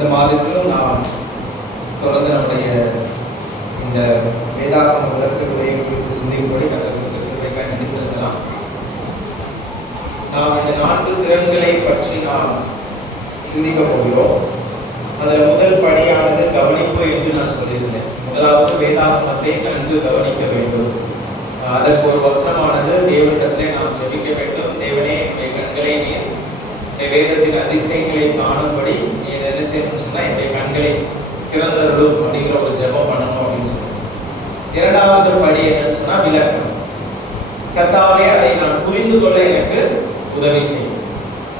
இந்த மாதத்திலும் நாம் தொடர்ந்து நம்முடைய இந்த வேதாகம விளக்க உரையை குறித்து சிந்திக்கும்படி கற்றுக்கொடுக்க நன்றி செலுத்தலாம். நாம் இந்த 4 திறன்களை பற்றி நாம் சிந்திக்க போகிறோம். அதில் முதல் படியானது கவனிப்பு என்று நான் சொல்லியிருந்தேன். முதலாவது வேதாகமத்தை நன்கு கவனிக்க வேண்டும். அதற்கு ஒரு வசனமானது தேவனிடத்திலே நாம் ஜெபிக்க வேண்டும். தேவனே, என் கண்களை நீர் வேதத்தின் அதிசயங்களை காணும்படி நீ என்ன செய்யணும்னு சொன்னா என்னுடைய கண்களை திறந்தருளும் அப்படிங்கிற ஒரு ஜெபம் பண்ணணும் அப்படின்னு சொல்லுவோம். இரண்டாவது படி என்னன்னு சொன்னா விளக்கம். கர்த்தாவே, அதை நான் புரிந்து கொள்ள எனக்கு உதவி செய்யும்.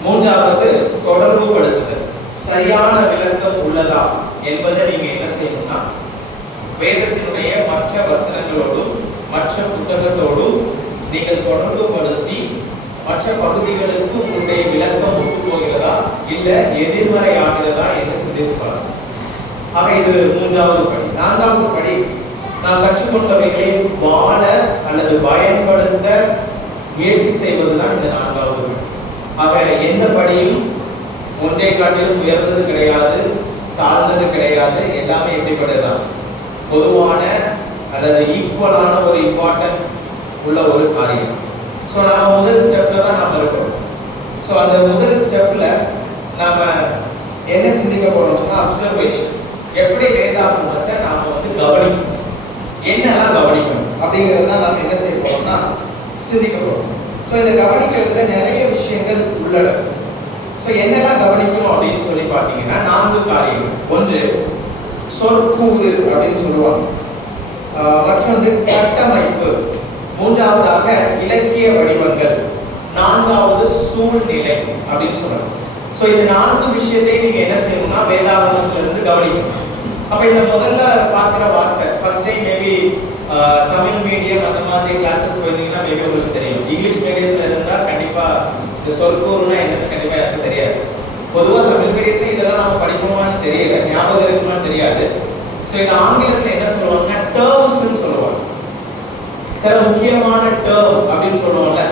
மூன்றாவது தொடர்பு படுத்துதல். சரியான விளக்கம் உள்ளதா என்பதை நீங்க என்ன செய்யணும்னா வேதத்தினுடைய மற்ற வசனங்களோடும் மற்ற புத்தகத்தோடும் நீங்கள் தொடர்பு படுத்தி மற்ற பகுதிகளுக்கு உங்களுடைய விளக்கம் ஒத்து போகிறதா இல்ல எதிர்மறையாகிறதா என்று சிந்திப்பார். ஆக இது மூன்றாவது படி. நான்காவது படி, நாம் கற்றுக்கொண்டவைகளை வாழ அல்லது பயன்படுத்த முயற்சி செய்வதுதான் இந்த நான்காவது படி. ஆக எந்த படியும் ஒன்றை காட்டிலும் உயர்ந்தது கிடையாது, தாழ்ந்தது கிடையாது. எல்லாமே எப்படிப்பட்டதுதான் பொதுவான அல்லது ஈக்குவலான ஒரு இம்பார்ட்டன்ட் உள்ள ஒரு காரியம். ஸோ நாம முதல் ஸ்டெப்ல தான் நாம இருக்கோம். ஸோ அந்த முதல் ஸ்டெப்ல நாம என்ன சிந்திக்க போறோம் சொன்னா அப்சர்வேஷன். எப்படி வேதாகமத்தை நாம கவனிக்கணும், என்னெல்லாம் கவனிக்கணும் அப்படிங்கிறத நாம என்ன செய்ய போறோம்னா சிந்திக்க போறோம். ஸோ இந்த கவனிக்கிறதுல நிறைய விஷயங்கள் உள்ளடக்கும். ஸோ என்னெல்லாம் கவனிக்கணும் அப்படின்னு சொல்லி பார்த்தீங்கன்னா 4 காரியங்கள். ஒன்று சொற்கூறு அப்படின்னு சொல்லுவாங்க, மற்றொன்று கட்டமைப்பு, மூன்றாவதாக இலக்கிய வடிவங்கள், நான்காவது சூழ்நிலை அப்படின்னு சொல்றாங்க. ஸோ இந்த 4 விஷயத்தை நீங்க என்ன செய்யணும்னா வேதாகமத்துல இருந்து கவனிக்கணும். அப்ப இந்த முதல்ல பார்க்குற வார்த்தை first time maybe Tamil medium அந்த மாதிரி கிளாஸஸ் போயிருந்தீங்கன்னா மேபி உங்களுக்கு தெரியும். இங்கிலீஷ் மீடியத்தில் இருந்தால் கண்டிப்பா இந்த சொற்கூறுனா என்னன்னு கண்டிப்பா எனக்கு தெரியாது. பொதுவாக தமிழ் மீடியத்துல இதெல்லாம் நம்ம படிப்போமான்னு தெரியல, ஞாபகம் இருக்குமான்னு தெரியாது. ஸோ இந்த ஆங்கிலத்தில் என்ன சொல்லுவாங்கன்னா டேர்ம்ஸ்ன்னு சொல்லுவாங்க. சில முக்கியமான டேர்ம் அப்படின்னு சொல்லுவாங்கல்ல,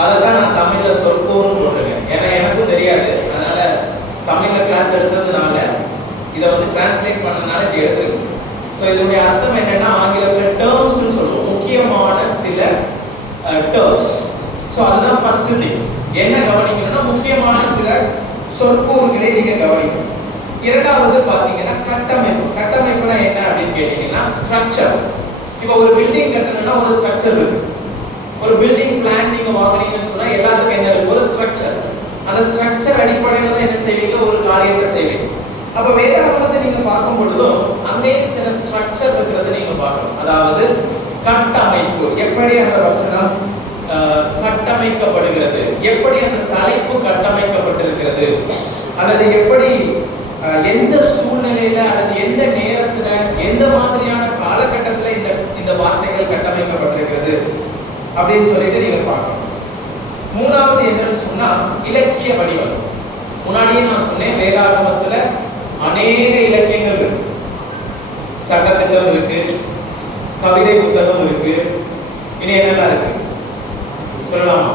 அதை தான் நான் தமிழ்ல சொற்கூறுன்னு போட்டிருக்கேன். ஏன்னா எனக்கும் தெரியாது, அதனால தமிழ்ல கிளாஸ் எடுத்ததுனால இதை டிரான்ஸ்லேட் பண்ணனால இப்படி எடுத்துருக்கு. ஸோ இதனுடைய அர்த்தம் என்னன்னா ஆங்கிலத்தில் டேர்ம்ஸ்ன்னு சொல்லுவோம், முக்கியமான சில டேர்ம்ஸ். ஸோ அதுதான் ஃபர்ஸ்ட் திங். என்ன கவனிக்கணும்னா முக்கியமான சில சொற்கூறுகளை நீங்க கவனிக்கணும். இரண்டாவது பாத்தீங்கன்னா கட்டமைப்பு. கட்டமைப்புனா என்ன அப்படின்னு கேட்டீங்கன்னா ஸ்ட்ரக்சர். இப்போ ஒரு பில்டிங் கட்டணும்னா ஒரு ஸ்ட்ரக்சர் இருக்கு. ஒரு பில்டிங் பிளான் நீங்க வாங்குறீங்கன்னு சொன்னா எல்லாத்துக்கும் என்ன இருக்கு? ஒரு ஸ்ட்ரக்சர். அந்த ஸ்ட்ரக்சர் அடிப்படையில் தான் என்ன செய்வீங்க? ஒரு காரியத்தை செய்வீங்க. அப்ப வேதாகமத்தை நீங்க பார்க்கும் பொழுதும் அங்கே சில ஸ்ட்ரக்சர் இருக்கிறத நீங்க பார்க்கணும். அதாவது கட்டமைப்பு, எப்படி அந்த வசனம் கட்டமைக்கப்படுகிறது, எப்படி அந்த தலைப்பு கட்டமைக்கப்பட்டிருக்கிறது, அல்லது எப்படி எந்த சூழ்நிலையில அல்லது எந்த நேரத்துல எந்த மாதிரியான காலகட்டத்தில் இந்த வார்த்தைகள் கட்டமைக்கப்பட்டிருக்கிறது அப்படின்னு சொல்லிட்டு நீங்க பார்க்கணும். மூணாவது என்னன்னு சொன்னா இலக்கிய வடிவம். முன்னாடியே நான் சொன்னேன், வேதாகமத்துல அநேக இலக்கியங்கள் இருக்கு. சட்டத்திட்டம் இருக்கு, கவிதை புத்தகம் இருக்கு, இனி என்னெல்லாம் இருக்கு சொல்லலாமா?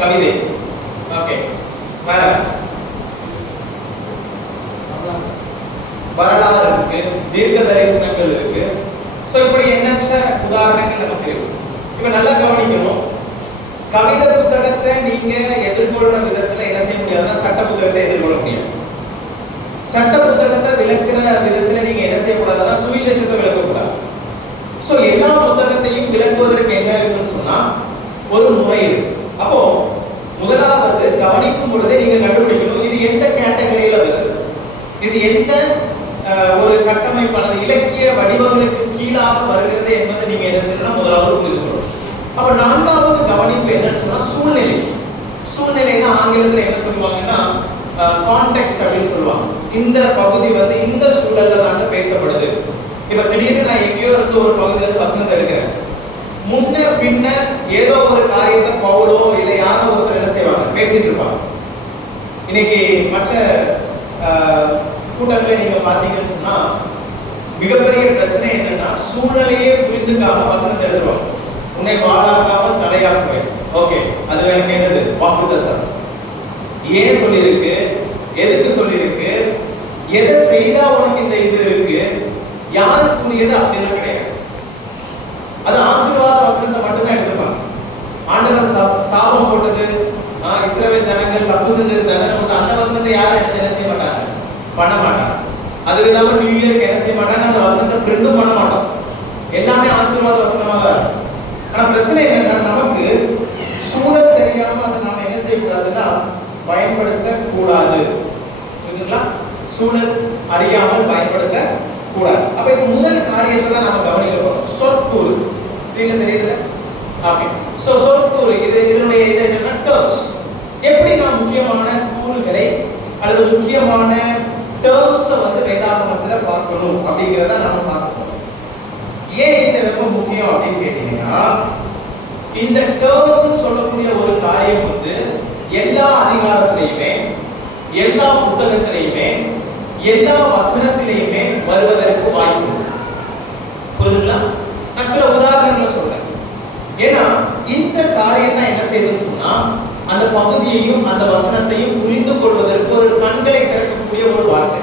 கவிதை, ஓகே, வேற வரலாறு இருக்கு, தீர்க்க தரிசனங்கள் இருக்கு. சோ இப்படி எண்ணற்ற உதாரணங்கள் நமக்கு இருக்கு. இப்ப நல்லா கவனிக்கணும், கவிதை புத்தகத்தை நீங்க எதிர்கொள்ற விதத்துல என்ன செய்ய முடியாதுன்னா சட்ட புத்தகத்தை எதிர்கொள்ள முடியாது. சட்ட புத்தகத்தை விளக்குற விதத்துல நீங்க என்ன செய்யக்கூடாதுன்னா சுவிசேஷத்தை விளக்கக்கூடாது. சோ எல்லா புத்தகத்தையும் விளக்குவதற்கு என்ன இருக்குன்னு சொன்னா ஒரு முறை இருக்கு. அப்போ முதலாவது கவனிக்கும் பொழுதே நீங்க கண்டுபிடிக்கணும் இது எந்த கேட்டகரியில வருது, இது எந்த ஒரு கட்டமைப்பானது இலக்கிய வடிவங்களுக்கு கீழாக வருகிறது என்பதை நீங்க என்ன செய்யணும்னா முதலாவது புரிந்து கொள்ளணும். அப்ப நான்காவது கவனிப்பு என்னன்னு சொன்னா சூழ்நிலை. சூழ்நிலைன்னா ஆங்கிலத்துல என்ன சொல்லுவாங்கன்னா கான்டெக்ஸ்ட் அப்படின்னு சொல்லுவாங்க. இந்த பகுதி இந்த சூழல்ல தாங்க பேசப்படுது. இப்ப திடீர்னு நான் எங்கேயோ இருந்து ஒரு பகுதியில வசனத்தை எடுக்கிறேன், முன்ன பின்ன ஏதோ ஒரு காரியத்தை பவுலோ இல்லை யாரோ ஒருத்தர் என்ன செய்வாங்க பேசிட்டு இருப்பாங்க. இன்னைக்கு மற்ற கூட்டங்களை நீங்க பாத்தீங்கன்னு சொன்னா மிகப்பெரிய பிரச்சனை என்னன்னா சூழ்நிலையே புரிந்துக்காம வசனத்தை எழுதுவாங்க. உன்னை வாழாக்காமல் தலையாக்குவேன், ஓகே, அது எனக்கு என்னது வாக்குத்தத்தம். ஏன் சொல்லியிருக்கு, எதுக்கு சொல்லியிருக்கு, எதை செய்தா உனக்கு இந்த இது இருக்கு, யாருக்குரியது அப்படிலாம் கிடையாது. அது ஆசீர்வாத வசனத்தை மட்டும்தான் எடுத்துப்பாங்க. ஆண்டவர் சாபம் போட்டது, இஸ்ரவேல் ஜனங்கள் தப்பு செஞ்சிருந்தாங்க, அந்த வசனத்தை யாரும் எடுத்து என்ன செய்ய மாட்டாங்க, பண்ண மாட்டாங்க. அது இல்லாம நியூ இயருக்கு என்ன செய்ய மாட்டாங்க, அந்த வசனத்தை பிரிண்டும் பண்ண மாட்டோம். எல்லாமே ஆசீர்வாத வசனமாக தான் இருக்கும். ஆனா பிரச்சனை என்னன்னா, நமக்கு சூழல் தெரியாம அதை நாம என்ன செய்யக்கூடாதுன்னா பயன்படுத்த கூடாது. புரியுதுங்களா? சூழல் அறியாமல் பயன்படுத்த கூடாது. அப்ப இப்ப முதல் காரியத்தை தான் நாம கவனிக்க போறோம். சொற்கூறு ஸ்கிரீன்ல தெரியுதுல? ஓகே. சோ சொற்கூறு இதனுடைய இது என்னன்னா டர்ம்ஸ். எப்படி நாம் முக்கியமான கூறுகளை அல்லது முக்கியமான டர்ம்ஸ் வந்து வேதாகமத்துல பார்க்கணும் அப்படிங்கறத நாம பார்க்கணும். ஏன் இது ரொம்ப முக்கியம் அப்படின்னு கேட்டீங்கன்னா, இந்த டர்ம் சொல்லக்கூடிய ஒரு காரியம் வந்து எல்லா அதிகாரத்திலையுமே, எல்லா புத்தகத்திலையுமே, எல்லா வசனத்திலையுமே வருவதற்கு வாய்ப்பு. புரியுதுங்களா? நான் சில உதாரணங்களை சொல்றேன். ஏன்னா இந்த காரியம் தான் என்ன செய்யுதுன்னு சொன்னா, அந்த பகுதியையும் அந்த வசனத்தையும் புரிந்து கொள்வதற்கு ஒரு கண்களை திறக்கக்கூடிய ஒரு வார்த்தை.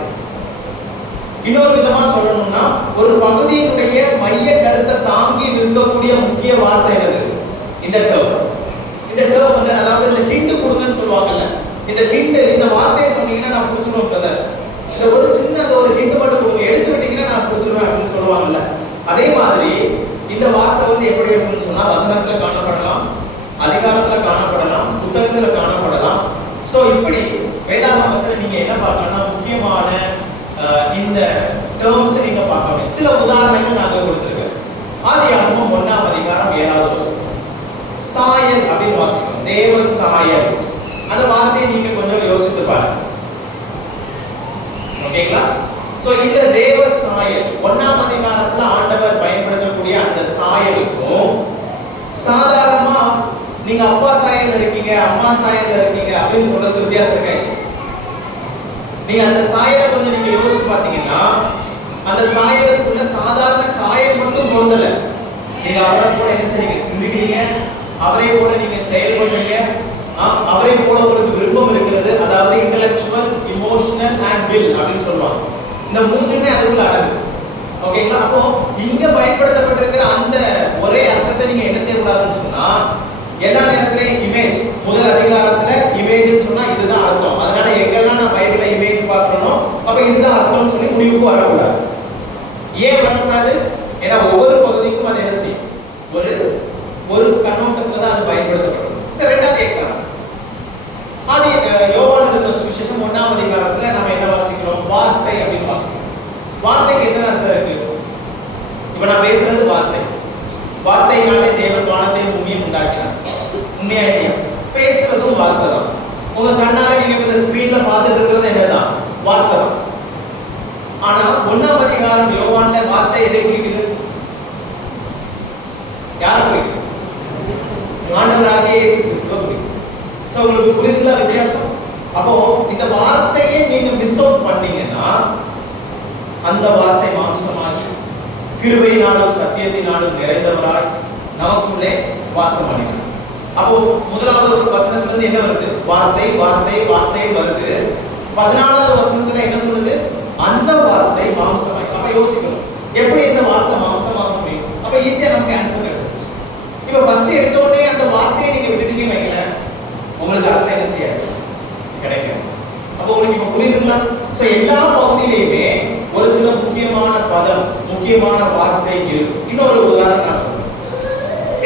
இன்னொரு விதமா சொல்லணும்னா, ஒரு பகுதியினுடைய மைய கருத்தை தாங்கி நிற்கக்கூடிய முக்கிய வார்த்தை என்னது? இந்த டர்ம். இந்த டர்ம் வந்து அதாவது இந்த ஹிண்ட் கொடுங்கன்னு சொல்லுவாங்கல்ல, இந்த ஹிண்ட், இந்த வார்த்தையை சொன்னீங்கன்னா நான் புடிச்சிருவேன் பிரதர், இந்த ஒரு சின்ன அந்த ஒரு ஹிண்ட் மட்டும் கொடுங்க, எடுத்து விட்டீங்கன்னா நான் புடிச்சிருவேன் அப்படின்னு சொல்லுவாங்கல்ல. அதே மாதிரி இந்த வார்த்தை வந்து எப்படி இருக்குன்னு சொன்னா, வசனத்துல காணப்படலாம், அதிகாரத்துல காணப்படலாம், புத்தகத்துல காணப்படலாம். சோ இப்படி வேதாகமத்துல நீங்க என்ன பார்க்கணும்னா, முக்கியமான இந்த டர்ம்ஸ் நீங்க பார்க்கணும். சில உதாரணங்கள் நாங்க கொடுத்திருக்கேன். ஆதியாகமம் 1ஆம் அதிகாரம் 7வது வசனம். சாயல் அப்படின்னு வாசிக்கிறோம். தேவ சாயல். அந்த வார்த்தையை நீங்க கொஞ்சம் யோசித்து பாருங்க. ஓகேங்களா? சோ இந்த தேவ சாயல் 1ஆம் அதிகாரத்துல ஆண்டவர் பயன்படுத்தக்கூடிய அந்த சாயலுக்கும் சாதாரணமா நீங்க அப்பா சாயல்ல இருக்கீங்க, அம்மா சாயல்ல இருக்கீங்க அப்படின்னு சொல்றது வித்தியாசம் இருக்கா? நீங்க அந்த சாயலை கொஞ்சம் நீங்க யோசிச்சு பார்த்தீங்கன்னா, அந்த சாயலுக்குள்ள சாதாரண சாயல் மட்டும் தோன்றல. நீங்க அவரை போல என்ன செய்றீங்க, சிந்திக்கிறீங்க, அவரை போல நீங்க செயல்படுறீங்க, அவரை போல உங்களுக்கு விருப்பம் இருக்கிறது. அதாவது இன்டெலெக்சுவல், இமோஷனல் அண்ட் வில் அப்படின்னு சொல்லுவாங்க. இந்த மூணுமே அதுக்குள்ள அடங்கும். ஓகேங்களா? அப்போ இங்க பயன்படுத்தப்பட்டிருக்கிற அந்த ஒரே அர்த்தத்தை நீங்க என்ன செய்யக்கூடாதுன்னு சொன்னா, எல்லா நேரத்திலையும் இமேஜ், முதல் அதிகாரத்துல இமேஜ்னு சொன்னா இதுதான் அர்த்தம், அதனால எங்கெல்லாம் நான் பைபிள்ல இமேஜ் பார்க்கணும் அப்ப இதுதான் அர்த்தம்னு சொல்லி முடிவுக்கு வரக்கூடாது. ஏன் வரக்கூடாது? ஏன்னா ஒவ்வொரு பகுதிக்கும் அது என்ன செய்யும், ஒரு கண்ணோட்டத்துல தான் அது பயன்படுத்தப்படும். சரி, ரெண்டாவது எக்ஸாம்பிள். ஆதி யோவான் எழுதின சுவிசேஷம் 1ஆம் அதிகாரத்துல நம்ம என்ன வாசிக்கிறோம்? வார்த்தை அப்படின்னு வாசிக்கிறோம். வார்த்தைக்கு எத்தனை அர்த்தம் இருக்கு? இப்ப நான் பேசுறது வார்த்தை. வார்த்தையினாலே தேவன் வானத்தையும் பூமியையும் உண்டாக்கினார். உண்மையா இல்லையா? பேசுறதும் வார்த்தை தான். உங்க கண்ணால நீங்க இந்த ஸ்கிரீன்ல பார்த்துட்டு இருக்கிறது என்னதான்? வார்த்தை தான். ஆனா 1ஆம் அதிகாரம் யோவான்ல வார்த்தை எதை குறிக்குது? யார் குறிக்குது? ஆண்டவராகிய இயேசு கிறிஸ்துவை குறிக்குது. சோ உங்களுக்கு புரியுதுல வித்தியாசம்? அப்போ இந்த வார்த்தையை நீங்க மிஸ் அவுட் பண்ணீங்கன்னா, அந்த வார்த்தை மாம்சமாகி கிருபையினாலும் சத்தியத்தினாலும் நிறைந்தவராய் நமக்குள்ளே வாசம் பண்ணினார். அப்போ முதலாவது ஒரு வசனத்துல இருந்து என்ன வருது? வார்த்தை வார்த்தை வார்த்தை வருது. 14வது வசனத்துல என்ன சொல்லுது? அந்த வார்த்தை மாம்சமாய். அப்ப யோசிக்கணும், எப்படி இந்த வார்த்தை மாம்சமாக முடியும்? அப்ப ஈஸியா நமக்கு ஆன்சர் கிடைச்சிருச்சு. இப்ப ஃபர்ஸ்ட் எடுத்த உடனே அந்த வார்த்தையை நீங்க விட்டுட்டீங்க வைக்கல, உங்களுக்கு அர்த்தம் என்ன செய்யாது? கிடைக்கும். அப்போ உங்களுக்கு இப்ப புரியுதுங்களா? சோ எல்லா பகுதியிலையுமே ஒரு சில முக்கியமான பதம், முக்கியமான வார்த்தை இருக்கு. இன்னொரு உதாரணம் நான் சொல்றேன்.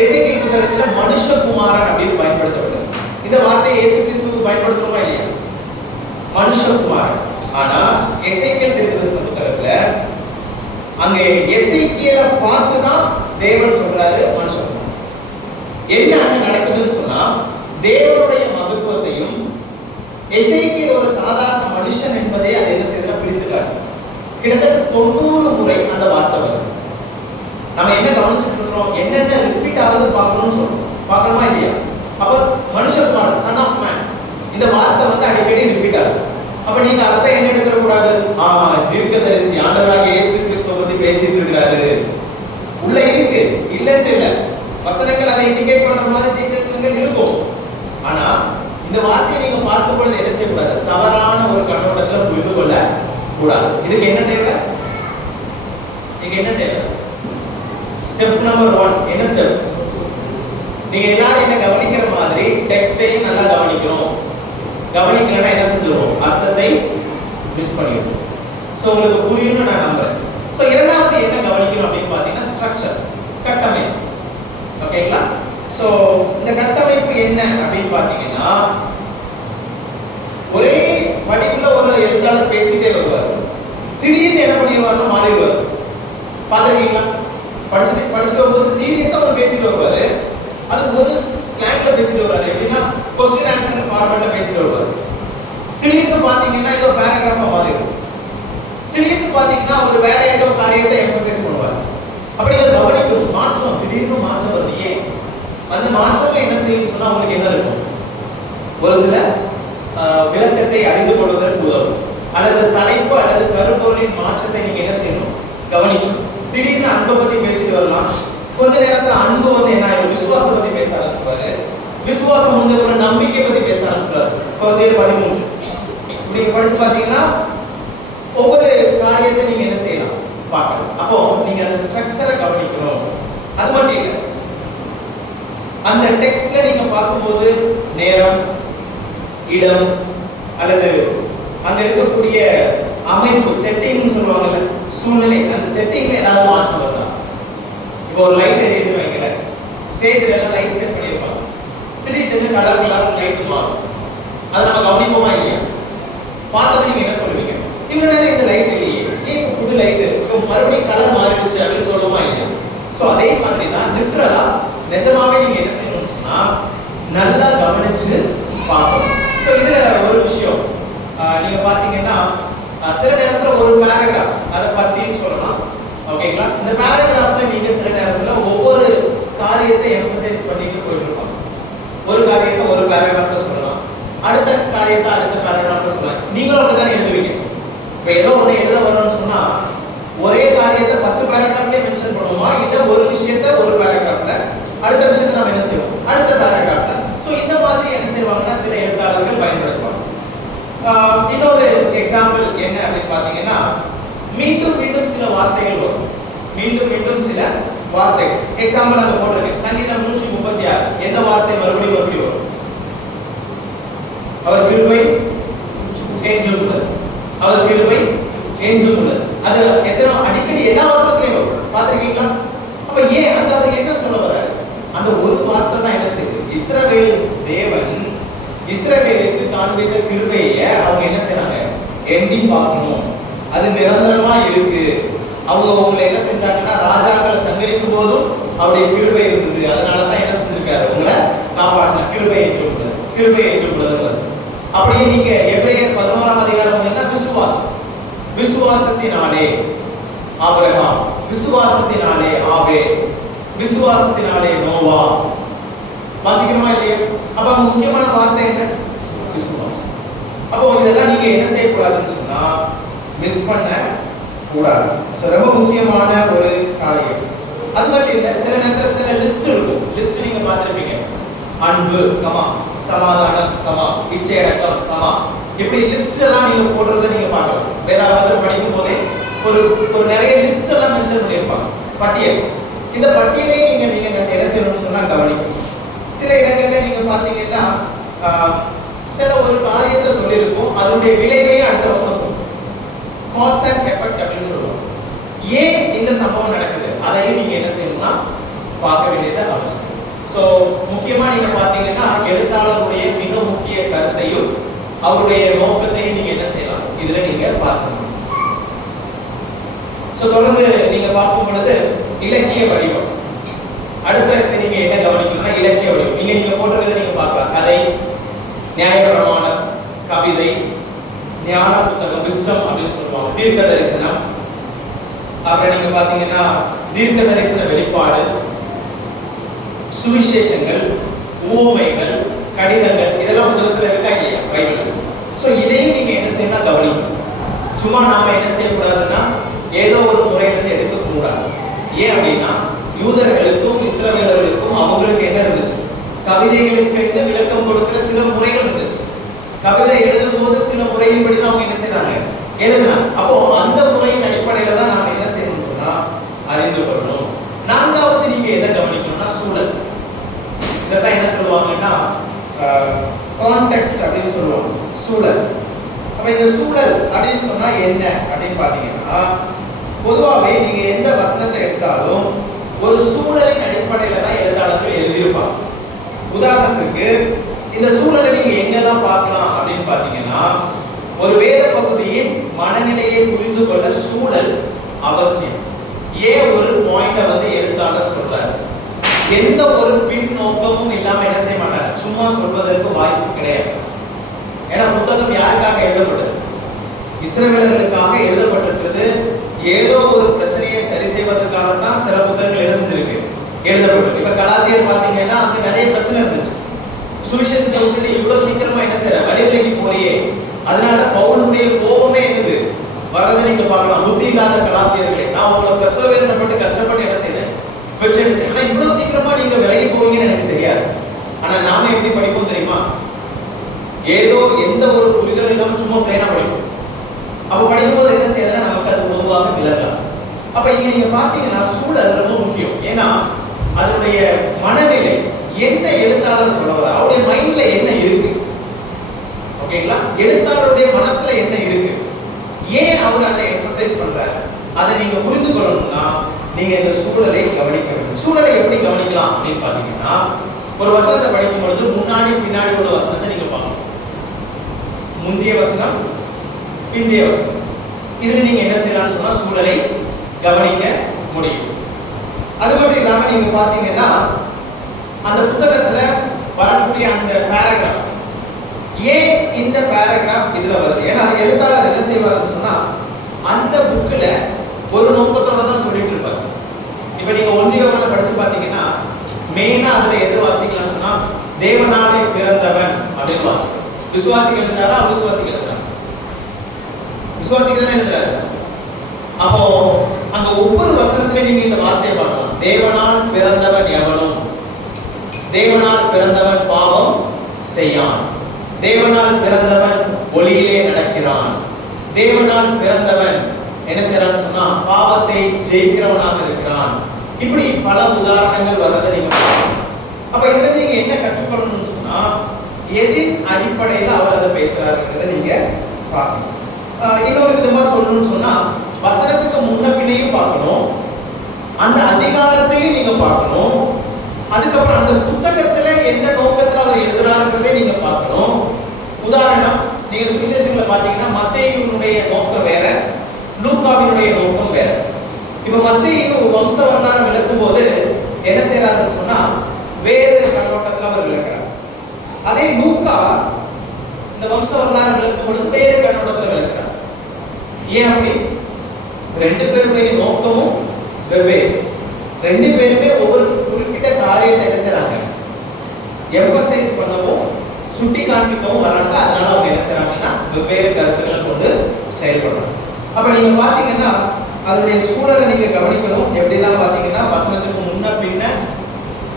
எசேக்கியேல் புத்தகத்துல மனுஷகுமாரன் அப்படின்னு பயன்படுத்தப்படுது. இந்த வார்த்தையை இயேசு கிறிஸ்துவுக்கு பயன்படுத்துறோமா இல்லையா? மனுஷகுமாரன். ஆனா எசேக்கியேல் தீர்க்கதரிசன புத்தகத்துல அங்கே எசேக்கியேலை பார்த்து தான் தேவன் சொல்றாரு மனுஷகுமாரன். என்ன அங்க நடக்குதுன்னு சொன்னா, தேவனுடைய மகத்துவத்தையும் எசேக்கியேல் ஒரு சாதாரண மனுஷன் என்பதை அதை என்ன செய்யலாம் பிரித்து காட்டுது. கிட்டத்தட்ட 90 முறை அந்த வார்த்தை வருது. நம்ம என்ன கவனிச்சுட்டு இருக்கிறோம்? என்னென்ன ரிப்பீட் ஆகுது பார்க்கணும்னு சொல்றோம். பார்க்கணுமா இல்லையா? அப்ப மனுஷகுமாரன், சன் ஆஃப் மேன், இந்த வார்த்தை வந்து அடிக்கடி ரிப்பீட் ஆகுது. அப்ப நீங்க அர்த்தம் என்ன எடுத்துட கூடாது? தீர்க்கதரிசி ஆண்டவராகிய இயேசு கிறிஸ்துவை பத்தி பேசிட்டு இருக்காரு. உள்ள இருக்கு, இல்லன்னு இல்ல, வசனங்கள் அதை இண்டிகேட் பண்ற மாதிரி தீர்க்கதரிசனங்கள் இருக்கும். ஆனா இந்த வார்த்தையை நீங்க பார்க்கும் பொழுது என்ன தவறான ஒரு கண்ணோட்டத்துல புரிந்து கொள்ள கூடாது. இதுக்கு என்ன தேவை? ஸ்டெப் நம்பர் 1 என்ன ஸ்டெப்? நீங்க எல்லாரும் என்ன கவனிக்கிற மாதிரி டெக்ஸ்டையும் நல்லா கவனிக்கணும். கவனிக்கலன்னா என்ன செஞ்சிருவோம்? அர்த்தத்தை மிஸ் பண்ணிடுவோம். சோ உங்களுக்கு புரியும்னு நான் நம்புறேன். சோ இரண்டாவது என்ன கவனிக்கணும் அப்படின்னு பாத்தீங்கன்னா ஸ்ட்ரக்சர், கட்டமைப்பு. ஓகேங்களா? சோ இந்த கட்டமைப்பு என்ன அப்படின்னு பாத்தீங்கன்னா, ஒரே வடிவுல ஒரு எழுத்தாளர் பேசிட்டே வருவார். திடீர்னு என்ன பண்ணிடுவார்னு மாறிடுவார். பாத்துருக்கீங்களா? படிச்சுட்டு வரும்போது சீரியஸா அவர் பேசிட்டு வருவாரு. அது ஒரு ஸ்லாங்ல பேசிட்டு வருவாரு. எப்படின்னா கொஸ்டின் ஆன்சர் ஃபார்மேட்ல பேசிட்டு வருவாரு. திடீர்னு பாத்தீங்கன்னா ஏதோ பேராகிராஃபா மாறிடும். திடீர்னு பாத்தீங்கன்னா அவர் வேற ஏதோ காரியத்தை எம்பசைஸ் பண்ணுவார். அப்படி அதை கவனிக்கணும். மாற்றம், திடீர்னு மாற்றம் வருது. ஏன் அந்த மாற்றம் என்ன செய்யும் சொன்னா உங்களுக்கு என்ன இருக்கும்? ஒரு சில விளக்கத்தை அறிந்து கொள்வதற்கு உதவும். அல்லது தலைப்பு அல்லது கருப்பொருளின் மாற்றத்தை நீங்க என்ன செய்யணும்? கவனிக்கணும். திடீர்னு அன்பை பத்தி பேசிட்டு வரலாம். கொஞ்ச நேரத்துல அன்பு வந்து என்ன ஆயிடும்? விசுவாசத்தை பத்தி பேச ஆரம்பிப்பாரு. விசுவாசம் வந்து ஒரு நம்பிக்கை பத்தி பேச ஆரம்பிப்பாரு. குழந்தைய 13 நீங்க படிச்சு பாத்தீங்கன்னா ஒவ்வொரு காரியத்தை நீங்க என்ன செய்யலாம் பார்க்கலாம். அப்போ நீங்க அந்த ஸ்ட்ரக்சரை கவனிக்கணும். அது மட்டும் இல்லை, அந்த டெக்ஸ்ட்ல நீங்க பார்க்கும்போது நேரம், இடம் அல்லது அங்க இருக்கக்கூடிய அமைப்பு, செட்டிங் சொல்லுவாங்கல்ல, சூழ்நிலை, அந்த செட்டிங்ல ஏதாவது மாற்றம் வருதா? இப்போ ஒரு லைட் எரியுது வைங்களேன், ஸ்டேஜ்ல எல்லாம் லைட் செட் பண்ணியிருப்பாங்க. திடீர்னு கலர் லைட் மாறும். அதை நம்ம கவனிப்போமா இல்லையா? பார்த்தது நீங்க என்ன சொல்லுவீங்க? இவ்வளவு நேரம் இந்த லைட் இல்லையே, ஏன் புது லைட் மறுபடியும் கலர் மாறிடுச்சு அப்படின்னு சொல்லுவோமா இல்லையா? ஸோ அதே மாதிரி தான் லிட்டரலா நிஜமாவே நீங்க என்ன செய்யணும்னு சொன்னா நல்லா கவனிச்சு பார்க்கணும். ஸோ இதுல ஒரு விஷயம் நீங்க பாத்தீங்கன்னா, சில நேரத்துல ஒரு பேராகிராஃப் அதை பத்தின்னு சொல்லலாம். ஓகேங்களா? இந்த பேராகிராஃப்ல நீங்க சில நேரத்துல ஒவ்வொரு காரியத்தை எம்பசைஸ் பண்ணிட்டு போயிட்டு இருப்பாங்க. ஒரு காரியத்தை ஒரு பேராகிராஃப்ல சொல்லலாம், அடுத்த காரியத்தை அடுத்த பேராகிராஃப்ல சொல்லலாம். நீங்களும் அப்படிதான் எழுதுவீங்க. இப்போ ஏதோ ஒன்று எழுத வரணும்னு சொன்னா ஒரே காரியத்தை 10 பேராகிராஃப்லயே மென்ஷன் பண்ணுவோமா, இல்ல ஒரு விஷயத்தை ஒரு பேராகிராஃப்ல, அடுத்த விஷயத்தை நம்ம என்ன செய்வோம் அடுத்த பேராகிராஃப்ல. ஸோ இந்த மாதிரி என்ன செய்வாங்கன்னா சில எழுத்தாளர்கள் பயன்படுத்துவாங்க. இன்னொரு எக்ஸாம்பிள் என்ன அப்படின்னு பாத்தீங்கன்னா, மீண்டும் மீண்டும் சில வார்த்தைகள் வரும். மீண்டும் மீண்டும் சில வார்த்தைகள். எக்ஸாம்பிள் அங்க போட்டிருக்கேன். சங்கீதம் 136 எந்த வார்த்தை மறுபடியும் வரும்? அவர் கிருபை என்றுள்ளது. அவர் கிருபை என்றுள்ளது. அது எத்தனை அடிக்கடி எல்லா வசனத்திலையும் வரும். பாத்திருக்கீங்களா? அப்ப ஏன் அந்த அவர் என்ன சொல்ல வர்றாரு? அந்த ஒரு வார்த்தை தான் என்ன செய்யுது? இஸ்ரவேல் தேவன் இஸ்ரவேலுக்கு காண்பித்த கிருபையை அவங்க என்ன செய்றாங்க? எண்ணி பார்க்கணும். அது நிரந்தரமா இருக்கு. அவங்க உங்களை என்ன செஞ்சாங்கன்னா, ராஜாக்களை சங்கரிக்கும் போதும் அவருடைய கிருபை இருந்தது. அதனாலதான் என்ன செஞ்சிருக்காரு? உங்களை காப்பாற்றின. கிருபை ஏற்றுள்ளது, கிருபை ஏற்றுள்ளது. அப்படியே நீங்க எபிரேயர் 11ஆம் அதிகாரம் என்ன? விசுவாசம். விசுவாசத்தினாலே ஆபிரகாம், விசுவாசத்தினாலே ஆபேல், விசுவாசத்தினாலே நோவா. வாசிக்கிறோமா இல்லையா? அப்ப முக்கியமான வார்த்தை என்ன? விசுவாசம். அப்போ இதெல்லாம் நீங்க என்ன செய்யக்கூடாதுன்னு சொன்னா மிஸ் பண்ண கூடாது. ரொம்ப முக்கியமான ஒரு காரியம். அது மட்டும் இல்ல, சில நேரத்துல சில லிஸ்ட் இருக்கும். லிஸ்ட் நீங்க பார்த்திருப்பீங்க. அன்பு கமா சமாதானம் கமா இச்சையடக்கம் கமா, இப்படி லிஸ்ட் எல்லாம் நீங்க போடுறத நீங்க பார்க்கலாம். வேதாகமத்தில் படிக்கும் போதே ஒரு நிறைய லிஸ்ட் எல்லாம் மென்ஷன் பண்ணியிருப்பாங்க, பட்டியல். இந்த பட்டியலை நீங்க என்ன செய்யணும்னு சொன்னா கவனிக்கணும். சில இடங்கள்ல நீங்க பாத்தீங்கன்னா சில ஒரு காரியத்தை சொல்லியிருக்கும், அதனுடைய விளைவையே அடுத்த வருஷம் சொல்லும். காஸ் அண்ட் எஃபெக்ட் அப்படின்னு சொல்லுவோம். ஏன் இந்த சம்பவம் நடக்குது அதையும் நீங்க என்ன செய்யணும்னா பார்க்க வேண்டியது அவசியம். ஸோ முக்கியமா நீங்க பாத்தீங்கன்னா எழுத்தாளருடைய மிக முக்கிய கருத்தையும் அவருடைய நோக்கத்தையும் நீங்க என்ன செய்யலாம் இதுல நீங்க பார்க்கணும். ஸோ தொடர்ந்து நீங்க பார்க்கும் பொழுது இலக்கிய வடிவம். அடுத்த நீங்க என்ன கவனிக்கணும்னா இலக்கிய வடிவம். நீங்க போட்டிருக்கிறத நீங்க பார்க்கலாம். கதை, நியாயப்பிரமாணம், கவிதை, ஞான புத்தகம், விஸ்டம் அப்படின்னு சொல்லுவாங்க, தீர்க்க தரிசனம். அப்புறம் நீங்க பாத்தீங்கன்னா தீர்க்க தரிசன வெளிப்பாடு, சுவிசேஷங்கள், உவமைகள், கடிதங்கள், இதெல்லாம் புத்தகத்துல இருக்கா இல்லையா பைபிள்? சோ இதையும் நீங்க என்ன செய்யணும் கவனிக்கணும். சும்மா நாம என்ன செய்யக்கூடாதுன்னா ஏதோ ஒரு முறையிலிருந்து எடுக்க கூடாது. ஏன் அப்படின்னா யூதர்களுக்கும் இஸ்ரவேலர்களுக்கும் அவங்களுக்கு என்ன இருந்துச்சு? கவிதைகளுக்கு விளக்கம் கொடுக்கிற சில முறைகள் இருந்துச்சு. கவிதை எழுதும் போது சில முறையின்படி தான் அவங்க என்ன செய்றாங்க, எழுதுறாங்க. அப்போ அந்த முறையின் அடிப்படையில தான் நாம என்ன செய்யணும்னு சொன்னா அறிந்து கொள்ளணும். நான்காவது நீங்க எதை கவனிக்கணும்னா சூழல். இதான் என்ன சொல்லுவாங்கன்னா கான்டெக்ஸ்ட் அப்படின்னு சொல்லுவாங்க, சூழல். அப்ப இந்த சூழல் அப்படின்னு சொன்னா என்ன அப்படின்னு பாத்தீங்கன்னா, பொதுவாகவே நீங்க எந்த வசனத்தை எடுத்தாலும் ஒரு சூழலின் அடிப்படையில தான் எழுத்தாளர்கள் எழுதியிருப்பாங்க. உதாரணத்துக்கு இந்த சூழலை நீங்க எங்கெல்லாம் பார்க்கலாம் அப்படின்னு பாத்தீங்கன்னா, ஒரு வேத பகுதியின் மனநிலையை புரிந்து கொள்ள சூழல் அவசியம். ஏன் ஒரு பாயிண்ட வந்து எழுத்தாளர் சொல்றாரு, எந்த ஒரு பின் நோக்கமும் இல்லாம என்ன செய்ய மாட்டாங்க, சும்மா சொல்வதற்கு வாய்ப்பு கிடையாது. ஏன்னா புத்தகம் யாருக்காக எழுதப்பட்டது, இஸ்ரவேலர்களுக்காக எழுதப்பட்டிருக்கிறது. ஏதோ ஒரு பிரச்சனையை சரி செய்வதற்காக தான் சில புத்தகங்கள் என்ன செஞ்சிருக்கு, எழுதப்பட்டிருக்கு. இப்ப கலாத்தியர் பாத்தீங்கன்னா அங்க நிறைய பிரச்சனை இருந்துச்சு. சுவிசேஷத்தை விட்டுட்டு இவ்வளவு சீக்கிரமா என்ன செய்யற, வழிவிலகி போறியே. அதனால பவுலுடைய கோபமே என்னது வரதை நீங்க பார்க்கலாம். புத்தி இல்லாத கலாத்தியர்களே, நான் உங்களை பிரசவ வேதனைப்பட்டு கஷ்டப்பட்டு என்ன செய்யறேன், பெற்றெடுத்தேன். ஆனா இவ்வளவு சீக்கிரமா நீங்க விலகி போவீங்கன்னு எனக்கு தெரியாது. ஆனா நாம எப்படி படிப்போம் தெரியுமா, ஏதோ எந்த ஒரு புரிதல் இல்லாம சும்மா பிளைனா படிப்போம். அப்ப படிக்கும்போது என்ன செய்யறதுன்னா நமக்கு அது பொதுவாக விளங்கலாம். அப்ப இங்க நீங்க பாத்தீங்கன்னா சூழல் ரொம்ப முக்கியம். ஏன்னா அதனுடைய மனநிலை, என்ன எழுத்தாளர் சொல்ல வர, அவருடைய மைண்ட்ல என்ன இருக்கு, ஓகேங்களா, எழுத்தாளருடைய மனசுல என்ன இருக்கு, ஏன் அவர் அதை எம்பசைஸ் பண்றாரு, அதை நீங்க புரிந்து கொள்ளணும்னா நீங்க இந்த சூழலை கவனிக்க வேண்டும். சூழலை எப்படி கவனிக்கலாம் அப்படின்னு பாத்தீங்கன்னா, ஒரு வசனத்தை படிக்கும் பொழுது முன்னாடி பின்னாடி உள்ள வசனத்தை நீங்க பார்க்கணும். முந்தைய வசனம், பிந்தைய வசனம், இதுல நீங்க என்ன செய்யலாம்னு சொன்னா சூழலை கவனிக்க முடியும். அது மட்டும் இல்லாம நீங்க பாத்தீங்கன்னா அந்த புத்தகத்துல வரக்கூடிய அந்த பேராகிராஃப், ஏன் இந்த பேராகிராஃப் இதுல வருது, ஏன்னா எழுத்தாளர் என்ன செய்வாருன்னு சொன்னா அந்த புக்ல ஒரு நோக்கத்தோட தான் சொல்லிட்டு இருப்பாரு. இப்ப நீங்க ஒன்றியவனை படிச்சு பாத்தீங்கன்னா மெயினா அதுல எது வாசிக்கலாம்னு சொன்னா தேவனாலே பிறந்தவன் அப்படின்னு வாசிக்கும். விசுவாசிகள் இருந்தாரா, அவிசுவாசிகள் இருந்தாரா, விசுவாசிகள் தான் இருந்தாரு. அப்போ அங்க ஒவ்வொரு வசனத்திலே நீங்க இந்த வார்த்தையை பார்க்கலாம், தேவனால் பிறந்தவன் எவனும், தேவனால் பிறந்தவன் பாவம் செய்யான், தேவனால் பிறந்தவன் ஒளியிலே நடக்கிறான், தேவனால் பிறந்தவன் என்ன செய்யறான்னு சொன்னா பாவத்தை ஜெயிக்கிறவனாக இருக்கிறான். இப்படி பல உதாரணங்கள் வர்றதை நீங்க பார்க்கலாம். அப்ப இதுல நீங்க என்ன கற்றுக்கொள்ளணும்னு சொன்னா எதின் அடிப்படையில் அவர் அதை பேசுறாருங்கிறத நீங்க பார்க்கணும். இன்னொரு விதமா சொல்லணும்னு சொன்னா வசனத்துக்கு முன்ன பின்னையும் பார்க்கணும், அந்த அதிகாரத்தையும் நீங்க பார்க்கணும், அதுக்கப்புறம் அந்த புத்தகத்துல என்ன நோக்கத்துல அவர் எழுதுறாருன்றதை நீங்க பார்க்கணும். உதாரணம், நீங்க சுவிசேஷங்களை பாத்தீங்கன்னா மத்தேயுனுடைய நோக்கம் வேற, லூக்காவினுடைய நோக்கம் வேற. இப்ப மத்தேயு வம்ச வரலாறு விளக்கும் போது என்ன செய்யறாருன்னு சொன்னா வேறு கண்ணோட்டத்துல அவர் விளக்குறார். அதே லூக்கா இந்த வம்ச வரலாறு விளக்கும் பொழுது வேறு கண்ணோட்டத்துல விளக்குறார். ஏன் அப்படி? ரெண்டு பேருடைய நோக்கமும் வெவ்வேறு. ரெண்டு பேருமே ஒவ்வொரு குறிப்பிட்ட காரியத்தை என்ன செய்றாங்க, எம்பசைஸ் பண்ணவும் சுட்டி காண்பிக்கவும் வராங்க. அதனால அவங்க என்ன செய்றாங்கன்னா வெவ்வேறு கருத்துக்களை கொண்டு செயல்படுறாங்க. அப்ப நீங்க பாத்தீங்கன்னா அதனுடைய சூழலை நீங்க கவனிக்கணும். எப்படிலாம் பாத்தீங்கன்னா வசனத்துக்கு முன்ன பின்ன,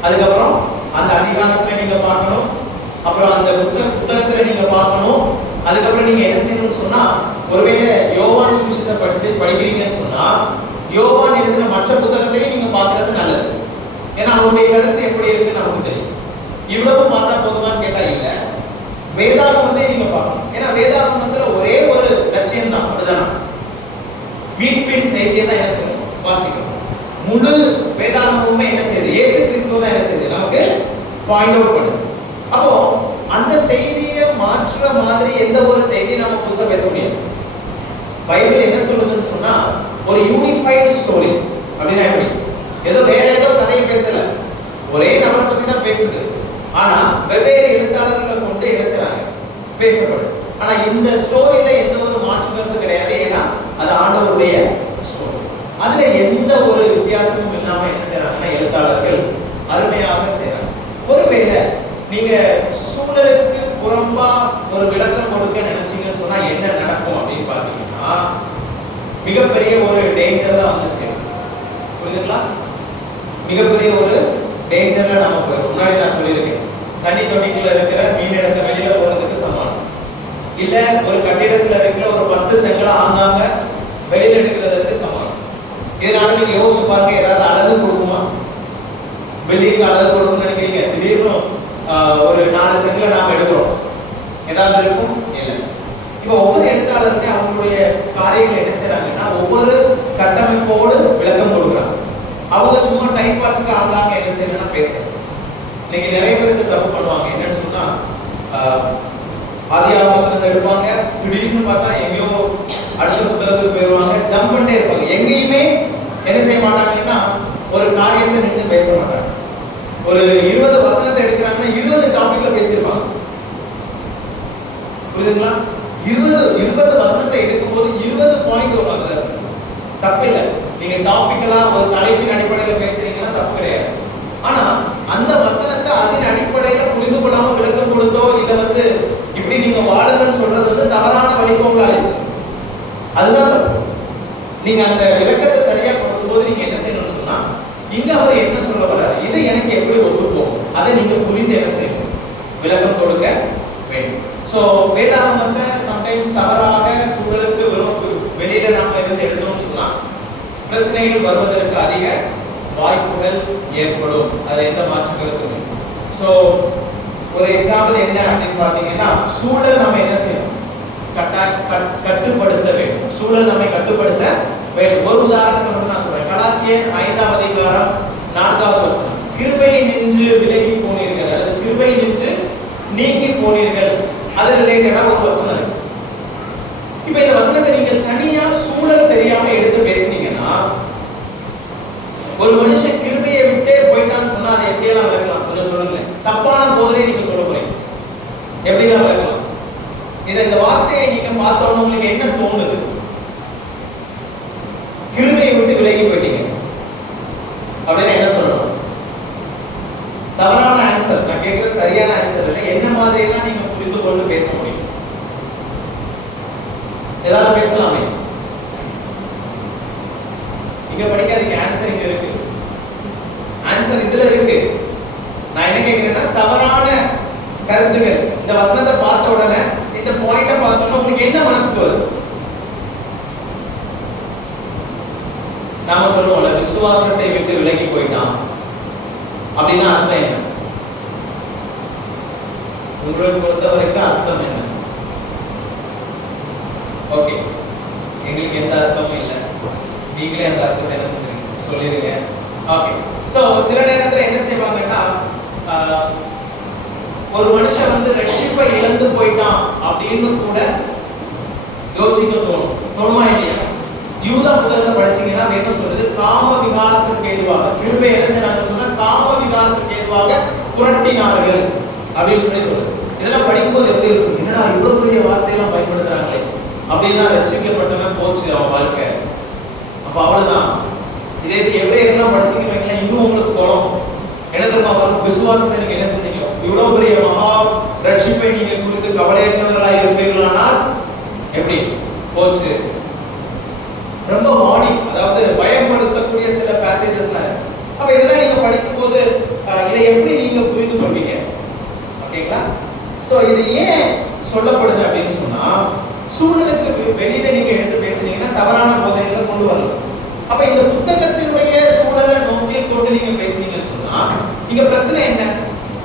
அதுக்கப்புறம் அந்த அதிகாரத்துல நீங்க பார்க்கணும், அப்புறம் அந்த புத்தகத்துல நீங்க பார்க்கணும். அதுக்கப்புறம் நீங்க என்ன செய்யணும்னு சொன்னா, ஒருவேளை யோவான் சுவிசேஷத்தை படிக்கிறீங்கன்னு சொன்னா யோவான் எழுதின மற்ற புத்தகத்தையும் நீங்க பார்க்கறது நல்லது. ஏன்னா அவருடைய கருத்து எப்படி இருக்குன்னு நமக்கு தெரியும். இவ்வளவு பார்த்தா போதுமான்னு கேட்டா இல்ல, வேதாகமத்தை நீங்க பார்க்கணும். ஏன்னா வேதாகமத்துல ஒரே ஒரு லட்சியம் தான், அப்படிதானா, மீட்பின் செய்தியை தான் என்ன செய்யணும், வாசிக்கணும். முழு வேதாகமுமே என்ன செய்யுது, இயேசு கிறிஸ்துவ தான் என்ன செய்யுது, நமக்கு பாயிண்ட் அவுட் பண்ணுது. அப்போ அந்த செய்தியை மாற்றுற மாதிரி எந்த ஒரு செய்தியை நம்ம புதுசா பேச முடியாது. பைபிள் என்ன சொல்லுதுன்னு சொன்னா ஒரு யூனிஃபைடு ஸ்டோரி. அப்படின்னா எப்படி, ஏதோ வேற ஏதோ கதையை பேசல, ஒரே நபரை பத்தி தான் பேசுது. ஆனா வெவ்வேறு எழுத்தாளர்களை கொண்டு என்ன செய்றாங்க, பேசப்படுது. ஆனா இந்த ஸ்டோரியில எந்த ஒரு மாற்று கருத்து கிடையாது. ஏன்னா அது ஆண்டவருடைய ஸ்டோரி. அதுல எந்த ஒரு வித்தியாசமும் இல்லாம என்ன செய்றாங்கன்னா எழுத்தாளர்கள் அருமையாக செய்றாங்க. ஒருவேளை நீங்க சூழலுக்கு புறம்பா ஒரு விளக்கம் கொடுக்க நினைச்சீங்கன்னு சொன்னா என்ன நடக்கும் அப்படின்னு பாத்தீங்கன்னா மிகப்பெரிய ஒரு டேஞ்சர் தான் வந்து சேரும். புரியுதுங்களா? மிகப்பெரிய ஒரு டேஞ்சர்ல நாம போயிடும். முன்னாடி நான் சொல்லியிருக்கேன், தண்ணி தொட்டிக்குள்ள இருக்கிற மீன் எடுக்க வெளியில போறதுக்கு சமானம். இல்ல ஒரு கட்டிடத்துல இருக்கிற ஒரு 10 செங்கலை ஆங்காங்க வெளியில எடுக்கிறதுக்கு சமம். இதனால நீங்க யோசிச்சு பாருங்க, ஏதாவது அழகு கொடுக்குமா? வெளியில அழகு கொடுக்கும்னு நினைக்கிறீங்க? திடீர்னு ஒரு 4 செங்கலை நாம எடுக்கிறோம், ஏதாவது இருக்கும்? இல்லை. இப்போ ஒவ்வொரு எழுத்தாளருமே அவங்களுடைய காரியங்களை என்ன செய்யறாங்கன்னா ஒவ்வொரு கட்டமைப்போடு விளக்கம் கொடுக்குறாங்க. அவங்க சும்மா டைம் பாஸுக்கு ஆங்காங்க என்ன செய்யணும்னா பேசுறாங்க. இன்னைக்கு நிறைய பேருக்கு தப்பு பண்ணுவாங்க. என்னன்னு சொன்னா ஆதியாகமத்துல எடுப்பாங்க, திடீர்னு பார்த்தா எங்கேயோ அடுத்த புத்தகத்துக்கு போயிடுவாங்க, ஜம்ப் பண்ணிட்டே இருப்பாங்க. எங்கேயுமே என்ன செய்ய மாட்டாங்கன்னா ஒரு காரியத்தை நின்று பேச மாட்டாங்க. ஒரு 20 வசனத்தை எடுக்கிறாங்கன்னா 20 டாபிக்ல பேசியிருப்பாங்க. புரியுதுங்களா? 20 வசனத்தை எடுக்கும்போது 20 பாயிண்ட் வரும். அதுல தப்பு இல்லை. நீங்க டாபிக்கலா ஒரு தலைப்பின் அடிப்படையில பேசுறீங்கன்னா தப்பு கிடையாது. ஆனா அந்த வசனத்தை அதன் அடிப்படையில புரிந்து கொள்ளாம விளக்கம் கொடுத்தோ இதை இப்படி நீங்க வாழுங்கன்னு சொல்றது தவறான வழிக்கு உங்களை அழைச்சு. அதுதான் நீங்க அந்த விளக்கத்தை சரியா கொடுக்கும்போது நீங்க என்ன செய்யணும்னு சொன்னா இங்க அவர் என்ன சொல்ல வர்றாரு, இது எனக்கு எப்படி ஒத்துப்போம், அதை நீங்க புரிந்து என்ன செய்யணும், விளக்கம் கொடுக்க வேண்டும். சோ வேதாகமத்தை சம்டைம்ஸ் தவறாக சூழலுக்கு வெளியில நாம இருந்து எடுத்தோம்னு சொன்னா பிரச்சனைகள் வருவதற்கு அதிக வாய்ப்புகள் ஏற்படும். அதுல எந்த மாற்று கருத்தும் இல்லை. சோ ஒரு எக்ஸாம்பிள் என்ன அப்படின்னு பாத்தீங்கன்னா சூழல் நம்ம என்ன செய்யணும், கட்டுப்படுத்த வேண்டும். சூழல் நம்மை கட்டுப்படுத்த வேண்டும். ஒரு உதாரணத்துக்கு நான் சொல்றேன். கலாத்தியர் 5ஆம் அதிகாரம் 4வது வசனம், கிருபையை நின்று விலகி போனீர்கள் அல்லது கிருபை நின்று நீங்கி போனீர்கள், அது ரிலேட்டடா ஒரு வசனம் இருக்கு. இப்போ இந்த வசனத்தை நீங்க தனியா சூழல் தெரியாம எடுத்து பேசுனீங்கன்னா ஒரு மனுஷன் கிருபையை விட்டே போயிட்டான்னு சொன்னா அதை எப்படியெல்லாம் விளக்கலாம் கொஞ்சம் சொல்லுங்க. தப்பான போதனை நீங்க சொல்ல போறீங்க, எப்படியெல்லாம் விளக்கலாம்? இந்த வார்த்தையை நீங்க பார்த்தோன்னு உங்களுக்கு என்ன தோணுது? கிருபையை விட்டு விலகி போயிட்டீங்க அப்படின்னு என்ன சொல்லணும்? தவறான ஆன்சர். நான் கேட்கறது சரியான ஆன்சர் இல்லை. என்ன மாதிரி எல்லாம் நீங்க புரிந்து கொண்டு பேச முடியும்? ஏதாவது பேசலாமே. இங்க படிக்காதீங்க, ஆன்சர் இங்க இருக்கு. ஆன்சர் இதுல இருக்கு. நான் என்ன கேட்கிறேன்னா தவறான கருத்துக்கள். இந்த வசனத்தை பார்த்த உடனே இந்த பாயிண்ட பார்த்தோம்னா உங்களுக்கு என்ன மனசுக்கு வருது? நாம சொல்லுவோம்ல விசுவாசத்தை விட்டு விலகி போயிட்டான் அப்படின்னா அர்த்தம் என்ன? உங்களை பொறுத்த வரைக்கும் அர்த்தம் என்ன? ஓகே, எங்களுக்கு எந்த அர்த்தமும் இல்லை. நீங்களே அந்த அர்த்தத்தை என்ன சொல்றீங்க சொல்லிருங்க. ஓகே. சோ சில நேரத்துல என்ன செய்வாங்கன்னா ஒரு மனுஷன் ரட்சிப்பை இழந்து போயிட்டான் அப்படின்னு கூட யோசிக்க தோணுமா இல்லையா? யூதா புத்தகத்தை படிச்சீங்கன்னா வேதம் சொல்றது காம விகாரத்துக்கு ஏதுவாக கிருபை என்ன செய்யறாங்கன்னு சொன்னா காம விகாரத்துக்கு ஏதுவாக புரட்டினார்கள் அப்படின்னு சொல்லுது. இதெல்லாம் படிக்கும்போது எப்படி இருக்கும்? என்னடா இவ்வளவு பெரிய வார்த்தையெல்லாம் பயன்படுத்துறாங்களே அப்படின்னா ரட்சிக்கப்பட்டவன் போச்சு அவன் வாழ்க்கை. அப்ப அவ்வளவுதான். இதே எவ்வளவு படிச்சீங்கன்னா இன்னும் உங்களுக்கு குளம் என்ன தெரியுமா வரும்? விசுவாசத்தை நீங்க என்ன செஞ்சீங்க? இவ்வளவு பெரிய மகா ரட்சிப்பை நீங்க குறித்து கவலையற்றவர்களாக இருப்பீர்களானால் எப்படி போச்சு? ரொம்ப வார்னிங், அதாவது பயப்படுத்தக்கூடிய சில பேசேஜஸ்லாம் இருக்கு. அப்ப இதெல்லாம் நீங்க படிக்கும்போது இதை எப்படி நீங்க புரிந்து கொள்வீங்க? ஓகேங்களா? சோ இது ஏன் சொல்லப்படுது அப்படின்னு சொன்னா சூழலுக்கு வெளியில நீங்க எடுத்து பேசுனீங்கன்னா தவறான போதைகளை கொண்டு வரலாம். அப்ப இந்த புத்தகத்தினுடைய சூழலை நோக்கில் கொண்டு நீங்க பேசுனீங்கன்னு சொன்னா இங்க பிரச்சனை என்ன?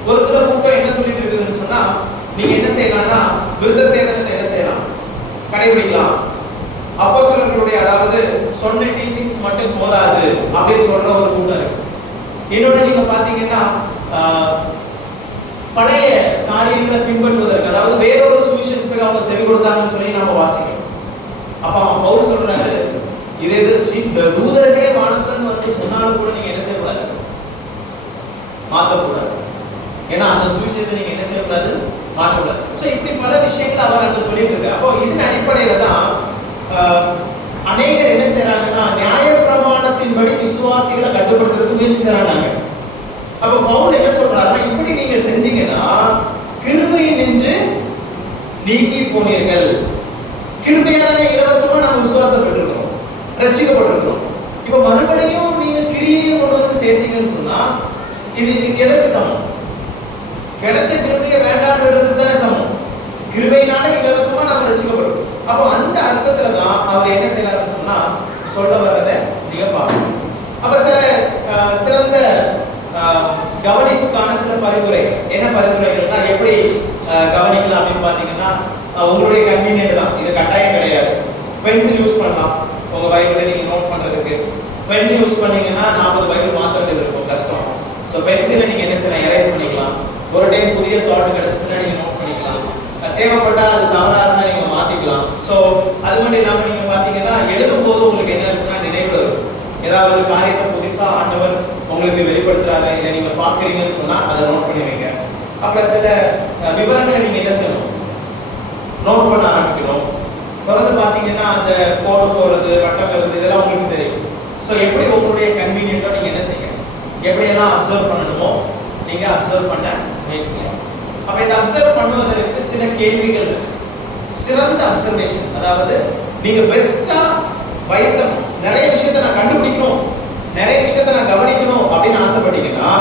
ஒரு சில கூட்டம் என்ன சொல்லிட்டு இருக்குதுன்னு சொன்னா நீங்க என்ன செய்யலாம்னா விருத்த சேதனத்தை என்ன செய்யலாம், கடைபிடிக்கலாம். அப்போஸ்தலர்களுடைய அதாவது சொன்ன டீச்சிங்ஸ் மட்டும் போதாது அப்படின்னு சொல்ற ஒரு கூட்டம் இருக்கு. இன்னொன்னு நீங்க பாத்தீங்கன்னா பழைய காரியங்களை பின்பற்றுவதற்கு அதாவது வேறொரு சுவிசேஷத்துக்கு அவங்க செவி கொடுத்தாங்கன்னு சொல்லி நாம வாசிக்கிறோம். அப்ப அவன் பவுல் சொல்றாரு இதே தூதர்களே வானத்துல சொன்னாலும் கூட நீங்க என்ன செய்யக்கூடாது, மாற்றக்கூடாது. ஏன்னா அந்த சுவிசேஷத்தை நீங்க என்ன செய்யக்கூடாது, மாற்றக்கூடாது. ஸோ இப்படி பல விஷயங்கள் அவர் அங்க சொல்லிட்டு இருக்காரு. அப்போ இதன் அடிப்படையில தான் அநேகர் என்ன செய்யறாங்கன்னா நியாய பிரமாணத்தின்படி விசுவாசிகளை கட்டுப்படுத்துறதுக்கு முயற்சி செய்யறாங்க. அப்ப பவுல் என்ன சொல்றாருன்னா இப்படி நீங்க செஞ்சீங்கன்னா கிருபையை நின்று நீங்கி போனீர்கள். கிருபையான இலவசமா நம்ம விசுவாசத்தை பெற்றிருக்கிறோம், ரட்சிக்கப்பட்டிருக்கிறோம். இப்ப மறுபடியும் நீங்க கிரியையை கொண்டு வந்து சேர்த்தீங்கன்னு சொன்னா இது எதற்கு சமம்? கிடைச்ச கிருபையை வேண்டாம் விடுறதுக்கு தானே சமம். கிருபையினால இலவசமா அவர் என்ன செய்யறாருன்னு சொன்னா சொல்ல வர்றதை நீங்க பார்க்கணும். அப்ப சில சிறந்த கவனிப்புக்கான சில பரிந்துரைகள், என்ன பரிந்துரைகள்னா எப்படி கவனிக்கலாம் அப்படின்னு பாத்தீங்கன்னா, உங்களுடைய கன்வீனியன்ட் தான், இது கட்டாயம் கிடையாது. பென்சில் யூஸ் பண்ணலாம் உங்க பைபிளை நீங்க நோட் பண்றதுக்கு. பென் யூஸ் பண்ணீங்கன்னா 40 பைபிள் மாத்த வேண்டியது இருக்கும், கஷ்டம். ஸோ பென்சிலை நீங்க என்ன செய்யலாம், எரேஸ் பண்ணிக்கலாம். ஒரு டைம் புதிய தாட் கிடைச்சுன்னா நீங்க நோட் பண்ணிக்கலாம். தேவைப்பட்டா அது தவறா இருந்தா நீங்க மாத்திக்கலாம். ஸோ அது மட்டும் இல்லாம நீங்க பாத்தீங்கன்னா எழுதும் போது உங்களுக்கு என்ன இருக்குன்னா நினைவுல இருக்கும். ஏதாவது ஒரு காரியத்தை புதுசா ஆண்டவர் உங்களுக்கு வெளிப்படுத்துறாரு, இல்லை நீங்க பாக்குறீங்கன்னு சொன்னா அதை நோட் பண்ணி வைங்க. அப்புறம் சில விவரங்களை நீங்க என்ன செய்யணும், நோட் பண்ண ஆரம்பிக்கணும். தொடர்ந்து பாத்தீங்கன்னா அந்த கோடு போடுறது, வட்டம் வருது, இதெல்லாம் உங்களுக்கு தெரியும். ஸோ எப்படி உங்களுடைய கன்வீனியன்ட்டோ நீங்க என்ன செய்யணும், எப்படியெல்லாம் அப்சர்வ் பண்ணணுமோ நீங்க அப்சர்வ் பண்ண முயற்சி செய்யணும். அப்ப இதை அப்சர்வ் பண்ணுவதற்கு சில கேள்விகள் இருக்கு. சிறந்த அப்சர்வேஷன், அதாவது நீங்க பெஸ்டா பைபிள்ல நிறைய விஷயத்தை நான் கண்டுபிடிக்கணும், நிறைய விஷயத்தை நான் கவனிக்கணும் அப்படின்னு ஆசைப்பட்டீங்கன்னா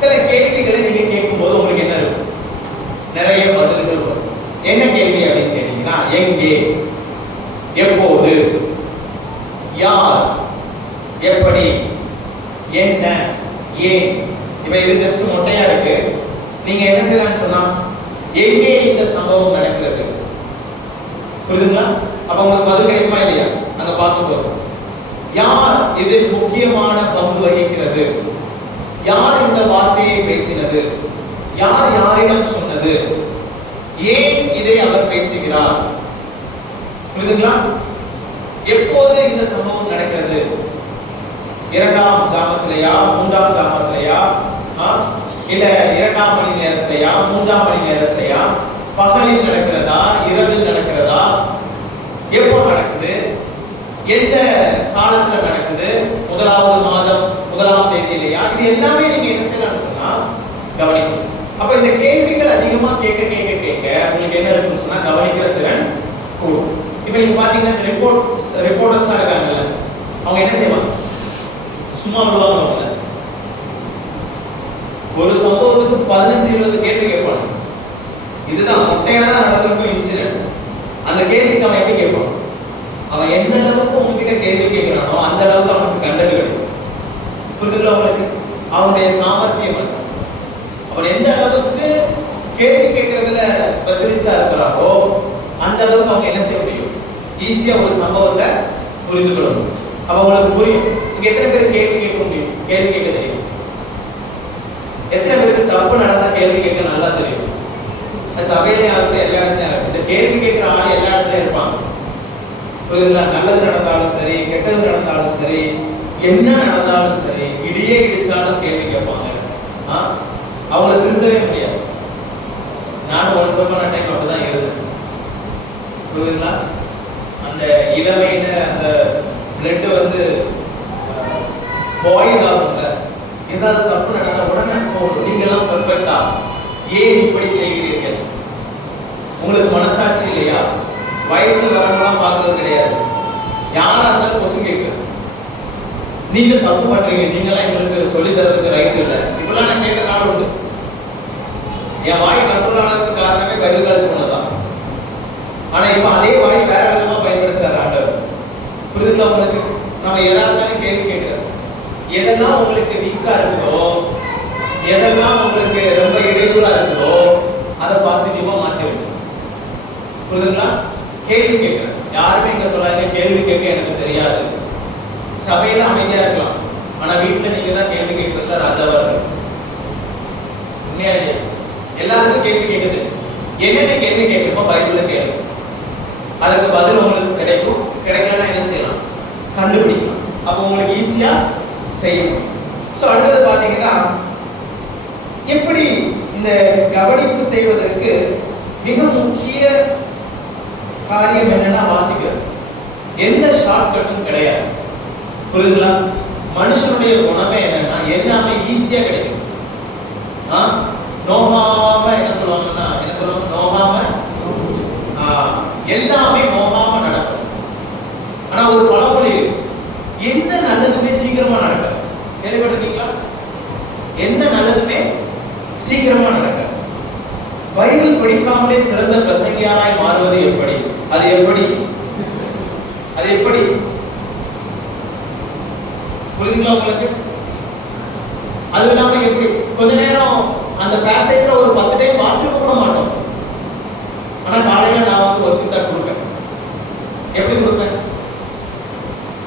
சில கேள்விகளை நீங்க கேட்கும்போது உங்களுக்கு என்ன இருக்கும், நிறைய பதில்கள் வரும். என்ன கேள்வி அப்படின்னு கேட்டீங்கன்னா, எங்கே, எப்போது, யார், எப்படி, என்ன, ஏன். இப்ப இது ஜஸ்ட் மொட்டையா இருக்கு. நீங்க என்ன செய்யலாம்னு சொன்னா, எங்கே இந்த சம்பவம் நடக்கிறது, புரியுதுங்களா? அப்ப உங்களுக்கு பதில் கிடைக்குமா இல்லையா அங்க பார்க்கும்போது. யார் இதில் முக்கியமான பங்கு வகிக்கிறது, யார் இந்த வார்த்தையை பேசினது, யார் யாரிடம் சொன்னது, ஏன் இதை அவர் பேசுகிறார், புரியுதுங்களா? எப்போது இந்த சம்பவம் நடக்கிறது, 2ஆம் ஜாமத்திலையா, 3ஆம் ஜாமத்திலையா, இல்ல 2ஆம் மணி நேரத்திலையா, 3ஆம் மணி நேரத்திலையா, பகலில் நடக்கிறதா, இரவில் நடக்கிறதா, எப்போ நடக்குது, எந்த காலத்துல நடக்குது, 1வது மாதம் 1ஆம் தேதியிலையா, இது எல்லாமே நீங்க என்ன செய்யலாம்னு சொன்னா கவனிக்கணும். அப்ப இந்த கேள்விகள் அதிகமா கேட்க கேட்க கேட்க உங்களுக்கு என்ன இருக்குன்னு சொன்னா கவனிக்கிற திறன் கூடும். இப்ப நீங்க பாத்தீங்கன்னா ரிப்போர்ட்டர்ஸ் இருக்காங்கல்ல, அவங்க என்ன செய்வாங்க, சும்மா விடுவாங்க அவங்க. ஒரு சம்பவத்துக்கு 15-20 கேள்வி கேட்பாங்க. இதுதான் மொட்டையான நடந்திருக்கும் இன்சிடென்ட். அந்த கேள்விக்கு அவன் எப்படி கேட்பான், அவன் எந்த அளவுக்கு உங்ககிட்ட கேள்வி கேட்கிறானோ அந்த அளவுக்கு அவனுக்கு கண்டென்ட் கிடைக்கும். புரிதுங்களா உங்களுக்கு? அவனுடைய சாமர்த்தியம், அவன் எந்த அளவுக்கு கேள்வி கேட்கறதுல ஸ்பெஷலிஸ்டா இருக்கிறாரோ அந்த அளவுக்கு அவங்க என்ன செய்ய முடியும், ஈஸியா ஒரு சம்பவத்தை புரிந்து கொள்ள முடியும். அப்ப உங்களுக்கு புரியும். இங்க எத்தனை பேர் கேள்வி கேட்க முடியும், கேள்வி கேட்க தெரியும்? எத்தனை பேருக்கு தப்பு நடந்தா கேள்வி கேட்க நல்லா தெரியும்? சபையிலே ஆகட்டும், எல்லா இடத்துலயும் இந்த கேள்வி கேட்கிற ஆள் எல்லா இடத்துலயும் இருப்பாங்க, புரியுதுங்களா? நல்லது நடந்தாலும் சரி, கெட்டது நடந்தாலும் சரி, என்ன நடந்தாலும் சரி, இடியே இடிச்சாலும் கேள்வி கேட்பாங்க. அவங்கள திருந்தவே முடியாது. நானும் ஒன் சொன்ன டைம் அப்படிதான் இருந்தேன், புரியுதுங்களா? அந்த இளமையில அந்த பிளட் வந்து பாயில் ஆகும்ல, ஏதாவது தப்பு நடந்தா உடனே போகணும், நீங்க எல்லாம் பெர்ஃபெக்டா, ஏன் இப்படி செய்கிறீர்கள், உங்களுக்கு மனசாட்சி இல்லையா? வயசு வரவங்களாம் பார்க்கறது கிடையாது, யாரா இருந்தாலும் கொஸ்டின் கேட்குறது. நீங்க தப்பு பண்றீங்க, நீங்களாம் எங்களுக்கு சொல்லி தரதுக்கு ரைட் இல்லை, இப்பெல்லாம் நான் கேட்க நாள் உண்டு. என் வாய் கண்ட்ரோல் ஆனதுக்கு காரணமே பைபிள் காலேஜ் போனதான். ஆனா இப்ப அதே வாய் வேற விதமா பயன்படுத்துறாரு ஆண்டவர். புரிதுங்களா உங்களுக்கு? நம்ம எதா இருந்தாலும் கேள்வி கேட்கிறார். எதெல்லாம் உங்களுக்கு வீக்கா இருக்கோ, எதெல்லாம் உங்களுக்கு ரொம்ப இடையூறா இருக்கோ அதை பாசிட்டிவா மாற்றி வைக்கணும். புரிதுங்களா? கேள்வி கேட்கிறேன். யாருமே இங்க சொல்லாங்க கேள்வி கேட்க எனக்கு தெரியாது. சபையில அமைதியா இருக்கலாம், ஆனா வீட்டுல நீங்க தான் கேள்வி கேட்கறதுல ராஜாவா இருக்கு. உண்மையா இல்லையா? எல்லாருக்கும் கேள்வி கேட்குது. என்னென்ன கேள்வி கேட்கணுமோ பைபிள்ல கேள்வி, அதுக்கு பதில் உங்களுக்கு கிடைக்கும். கிடைக்கலன்னா என்ன செய்யலாம், கண்டுபிடிக்கலாம். அப்போ உங்களுக்கு ஈஸியா செய்யணும். ஸோ அடுத்தது பார்த்தீங்கன்னா, எப்படி இந்த கவனிப்பு செய்வதற்கு மிக முக்கிய காரியம் என்னன்னா வாசிக்கிறது. எந்த ஷார்ட்கட்டும் கிடையாது, புரியுதுங்களா? மனுஷனுடைய குணமே என்னன்னா எல்லாமே ஈஸியா கிடைக்கும். நோகாம என்ன சொல்லுவாங்கன்னா, என்ன சொல்லுவாங்க, நோகாம எல்லாமே நோகாம நடக்கும். ஆனா ஒரு பழமொழி, எந்த நல்லதுமே சீக்கிரமா நடக்காது. கேள்விப்பட்டிருக்கீங்களா? எந்த நல்லதுமே சீக்கிரமா நடக்காது. பைபிள் படிக்காமலே சிறந்த பிரசங்கியாராய் மாறுவது எப்படி? அது எப்படி? அது எப்படி புரியுதுங்களா உங்களுக்கு? அது இல்லாம எப்படி கொஞ்ச நேரம் அந்த பேசேஜ்ல ஒரு 10 டைம் வாசிக்க கூட மாட்டோம். ஆனா காலையில நான் வந்து ஒரு சித்தா கொடுப்பேன். எப்படி கொடுப்பேன்?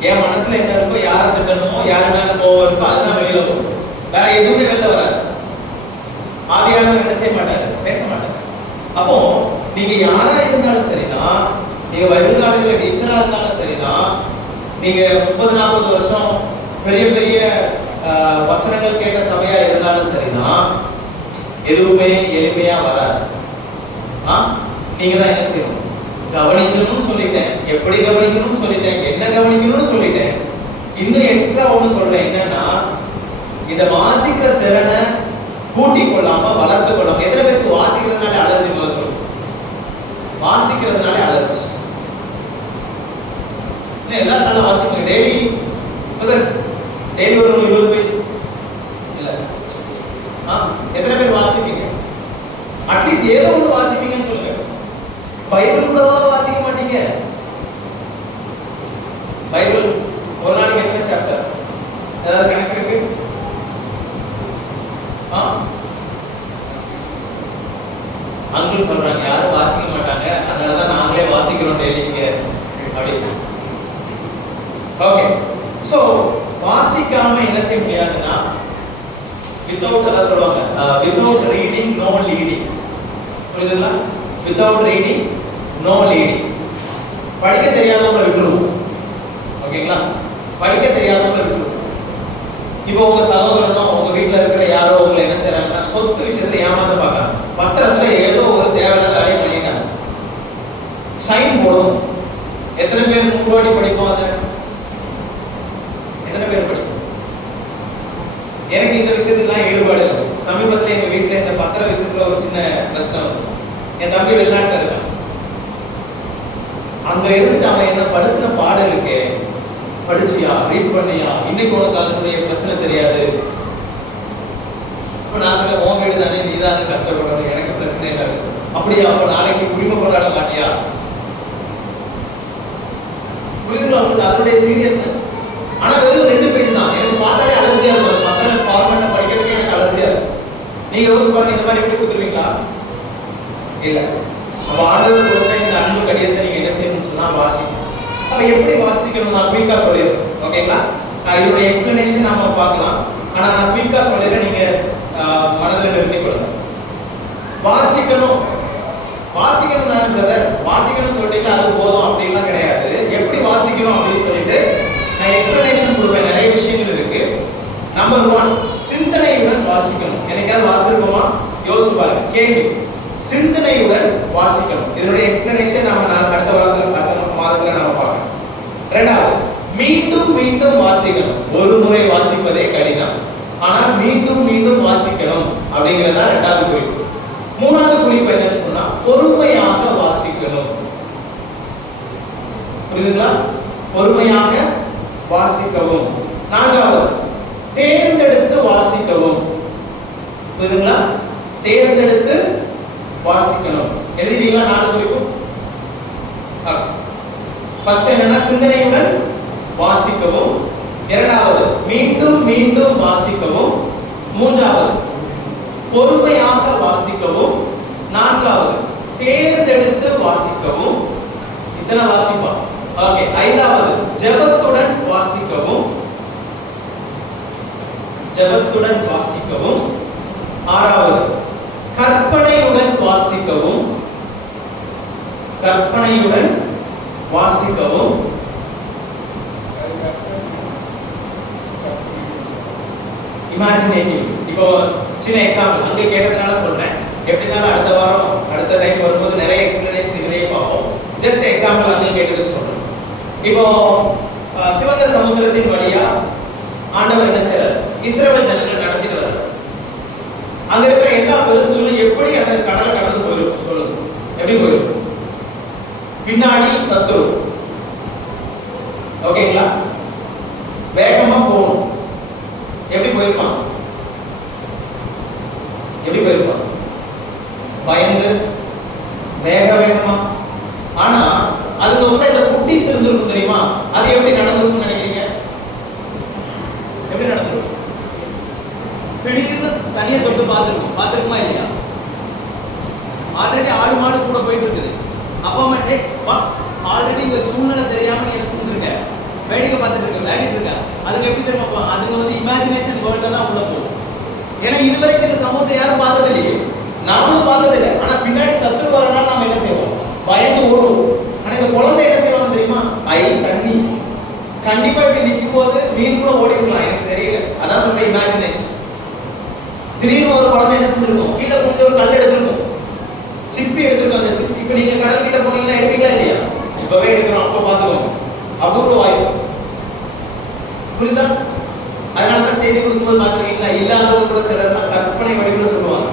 என் மனசுல என்ன இருக்கோ, யாரை திட்டணுமோ, யாரு மேல கோவம் இருக்கோ அதுதான் வெளியில போகும். வேற எதுவுமே வெளில வராது. ஆவியானவர் என்ன செய்ய மாட்டாரு, பேச மாட்டாரு. அப்போ நீங்க யாரா இருந்தாலும் சரிதான், நீங்க பைபிள் காலேஜ்ல டீச்சரா இருந்தாலும் சரிதான், நீங்க 30-40 வருஷம் பெரிய பெரிய வசனங்கள் கேட்ட சபையா இருந்தாலும் சரிதான், எதுவுமே எளிமையா வராது. நீங்க தான் என்ன செய்யணும்? கவனிக்கணும்னு சொல்லிட்டேன், எப்படி கவனிக்கணும்னு சொல்லிட்டேன், என்ன கவனிக்கணும்னு சொல்லிட்டேன். இன்னும் எக்ஸ்ட்ரா ஒன்று சொல்றேன், என்னன்னா இதை வாசிக்கிற திறனை கூட்டிக் கொள்ளாம வளர்த்து கொள்ளாம. எத்தனை பேருக்கு வாசிக்கிறதுனால அலர்ஜி? முதல்ல சொல்லுங்க. வாசிக்கிறதுனால அலர்ஜி எல்லாரும் நல்லா வாசிக்கணும். டெய்லி ஒரு 20 பேஜ் இல்ல, எத்தனை பேர் வாசிப்பீங்க? அட்லீஸ்ட் ஏதோ ஒன்று வாசிப்பீங்கன்னு சொல்லுங்க. பைபிள் கூடவா வாசிக்க மாட்டீங்க? பைபிள் ஒரு நாளைக்கு எத்தனை சாப்டர்? ஏதாவது கணக்கு இருக்கு? அங்கிள் சொல்றாங்க யாரும் வாசிக்க மாட்டாங்க, அதனாலதான் நாங்களே வாசிக்கிறோம் டெய்லிங்க அப்படின்னு. ஓகே, சோ வாசிக்காம என்ன செய்ய முடியாதுன்னா, வித்தவுட் அதான் சொல்லுவாங்க, வித்தவுட் ரீடிங் நோ லீடிங். புரியுதுங்களா? Without reading no leading. படிக்க தெரியாதவங்களை விட்டுருவோம். ஓகேங்களா? படிக்க தெரியாதவங்களை விட்டுருவோம். இப்போ உங்க சகோதரனோ உங்க வீட்டுல இருக்கிற யாரோ உங்களை என்ன செய்யறாங்கன்னா சொத்து விஷயத்துல ஏமாத்த பார்க்கறாங்க. பத்திரத்துல ஏதோ ஒரு தேவையில்லாத வேலையை பண்ணிட்டாங்க. சைன் போடும். எத்தனை பேர் 3 வாட்டி படிப்போம்? அதை எத்தனை பேர் படிப்போம்? எனக்கு இந்த விஷயத்துலாம் ஈடுபாடு இல்லை. சமீபத்தில் எங்க வீட்டுல இந்த பத்திர விஷயத்துல ஒரு சின்ன பிரச்சனை வந்துச்சு. என் தம்பி வெளிநாட்டுல இருக்கான். அங்க இருந்துட்டு அவன் என்ன படுத்தின பாடம் இருக்கே, படிச்சியா, ரீட் பண்ணியா, இன்னைக்கு உனக்கு அதனுடைய பிரச்சனை தெரியாது. இப்போ நான் சொல்ல உன் வீடு தானே, நீ தான் கஷ்டப்படணும், எனக்கு பிரச்சனை இல்லை. அப்படியா? அப்போ நாளைக்கு உரிமை கொண்டாட மாட்டியா? புரிதுங்களா உங்களுக்கு அதனுடைய சீரியஸ்னஸ்? ஆனா வெறும் 2 பேஜ் தான். எனக்கு பார்த்தாலே அலர்ஜியா இருக்கும். மற்ற ஃபார்மேட்டை படிக்கிறதுக்கு எனக்கு அலர்ஜியா இருக்கும். நீங்க யோசிச்சு பாருங்க, இந்த மாதிரி எப்படி கொடுத்துருவீங்களா? இல்ல. அப்ப ஆண்டவர் கொடுத்த இந்த அன்பு கடிதத்தை நீங்க என்ன செய்யணும்னு சொன்னா வாசிக்கணும். அப்ப எப்படி வாசிக்கணும் நான் குயிக்கா சொல்லிடுறேன். ஓகேங்களா? இதோட எக்ஸ்பிளனேஷன் நாம பார்க்கலாம். ஆனா நான் குயிக்கா சொல்லிடுறேன், நீங்க மனதில் நிறுத்திக் கொள்ளுங்க. வாசிக்கணும் தான் பிரதர், வாசிக்கணும்னு சொல்லிட்டீங்கன்னா அது போதும் அப்படின்லாம் கிடையாது. எப்படி வாசிக்கணும் அப்படின்னு சொல்லிட்டு நான் எக்ஸ்பிளனேஷன் கொடுப்பேன். நிறைய விஷயங்கள் இருக்கு. நம்பர் 1, சிந்தனையுடன் வாசிக்கணும். என்னைக்காவது வாசிருக்கோமா? யோசிச்சு பாருங்க. கேள்வி, சிந்தனையுடன் வாசிக்கணும். இதனுடைய எக்ஸ்பிளனேஷன் நாம அடுத்த வாரத்துல அடுத்த மாதத்துல நாம பார்க்கலாம். 2வது, மீண்டும் மீண்டும் வாசிக்கணும். ஒரு முறை வாசிப்பதே கடினம், ஆனால் மீண்டும் மீண்டும் வாசிக்கணும் அப்படிங்கறதா 2வது குறிப்பு. 3வது குறிப்பு என்னன்னு சொன்னா பொறுமையாக வாசிக்கணும். புரியுதுங்களா? பொறுமையாக வாசிக்கவும். 4வது, தேர்ந்தெடுத்து வாசிக்கவும். புரியுதுங்களா? தேர்ந்தெடுத்து வாசிக்கணும். எழுதிட்டீங்களா 4 குறிப்பு? ஃபர்ஸ்ட் என்னன்னா சிந்தனையுடன் வாசிக்கவும், 2வது மீண்டும் மீண்டும் வாசிக்கவும், 3வது பொறுமையாக வாசிக்கவும், 4வது தேர்ந்தெடுத்து வாசிக்கவும். இத்தனை வாசிப்பா. ஓகே. 5வது ஜெபத்துடன் வாசிக்கவும், 6வது கற்பனையுடன் வாசிக்கவும், இமேஜினேட்டிவ். இப்போ சின்ன எக்ஸாம்பிள் அங்கே கேட்டதுனால சொல்றேன். எப்படி இருந்தாலும் அடுத்த வாரம் அடுத்த டைம் வரும்போது நிறைய எக்ஸ்பிளனேஷன் இதுலயே பார்ப்போம். ஜஸ்ட் எக்ஸாம்பிள் அங்கே கேட்டதுக்கு சொல்றேன். இப்போ சிவந்த சமுத்திரத்தின் வழியா ஆண்டவர் என்ன செய்யறாரு? இஸ்ரவேல் ஜனங்களை நடத்திட்டு வர்றாரு. அங்க இருக்கிற எல்லா பெருசுகளும் எப்படி அந்த கடலை கடந்து போயிருக்கும் சொல்லுங்க? எப்படி போயிருக்கும்? பின்னாடி சத்துரு. ஓகேங்களா? வேகமா போகணும். எப்படி போயிருப்பான்? பயந்து வேகமா. ஆனா அதுக்கு கூட இந்த குட்டீஸ் இருந்திருக்கும் தெரியுமா? அது எப்படி நடந்திருக்கும்னு நினைக்கிறீங்க? எப்படி நடந்திருக்கும்? திடீர்னு தனியா தொட்டு பார்த்துருக்குமா இல்லையா? ஆல்ரெடி ஆடு மாடு கூட போயிட்டு இருக்குது. அப்பா அம்மா ஆல்ரெடி இங்க சூழ்நிலை தெரியாம நீ என்ன செஞ்சுருக்க, வேடிக்கை பார்த்துட்டு இருக்க, விளையாடிட்டு இருக்க. அதுக்கு எப்படி தெரியுமா? அதுங்க வந்து இமேஜினேஷன் வேர்ல்ட்ல தான் உள்ள போகும். ஏன்னா இது வரைக்கும் இந்த சமூகத்தை யாரும் பார்த்தது இல்லையே, நாமும் பார்த்தது இல்லை. ஆனா பின்னாடி சத்துரு வரனால நாம என்ன செய்வோம்? பயந்து ஓடுவோம். ஆனா இந்த குழந்தை என்ன செய்வாங்க தெரியுமா? தண்ணி கண்டிப்பா இப்படி நிற்கும் போது மீன் கூட ஓடி இருக்கலாம், எனக்கு தெரியல. அதான் சொல்ற இமேஜினேஷன். திடீர்னு ஒரு குழந்தை என்ன செஞ்சிருக்கும்? கீழே கொஞ்சம் ஒரு கல் எடுத்திருக்கும், சிப்பி எடுத்திருக்கும். அந்த சிப்பி இப்ப நீங்க கடல் கிட்ட போனீங்கன்னா எடுப்பீங்களா இல்லையா? இப்பவே எடுக்கிறோம், அப்ப பாத்துக்கோங்க. அபூர்வ வாய்ப்பு. புரியுதா? அதனாலதான் செய்தி கொடுக்கும்போது பாத்துருக்கீங்களா, இல்லாதது கூட சிலர் கற்பனை வடிவில் சொல்லுவாங்க,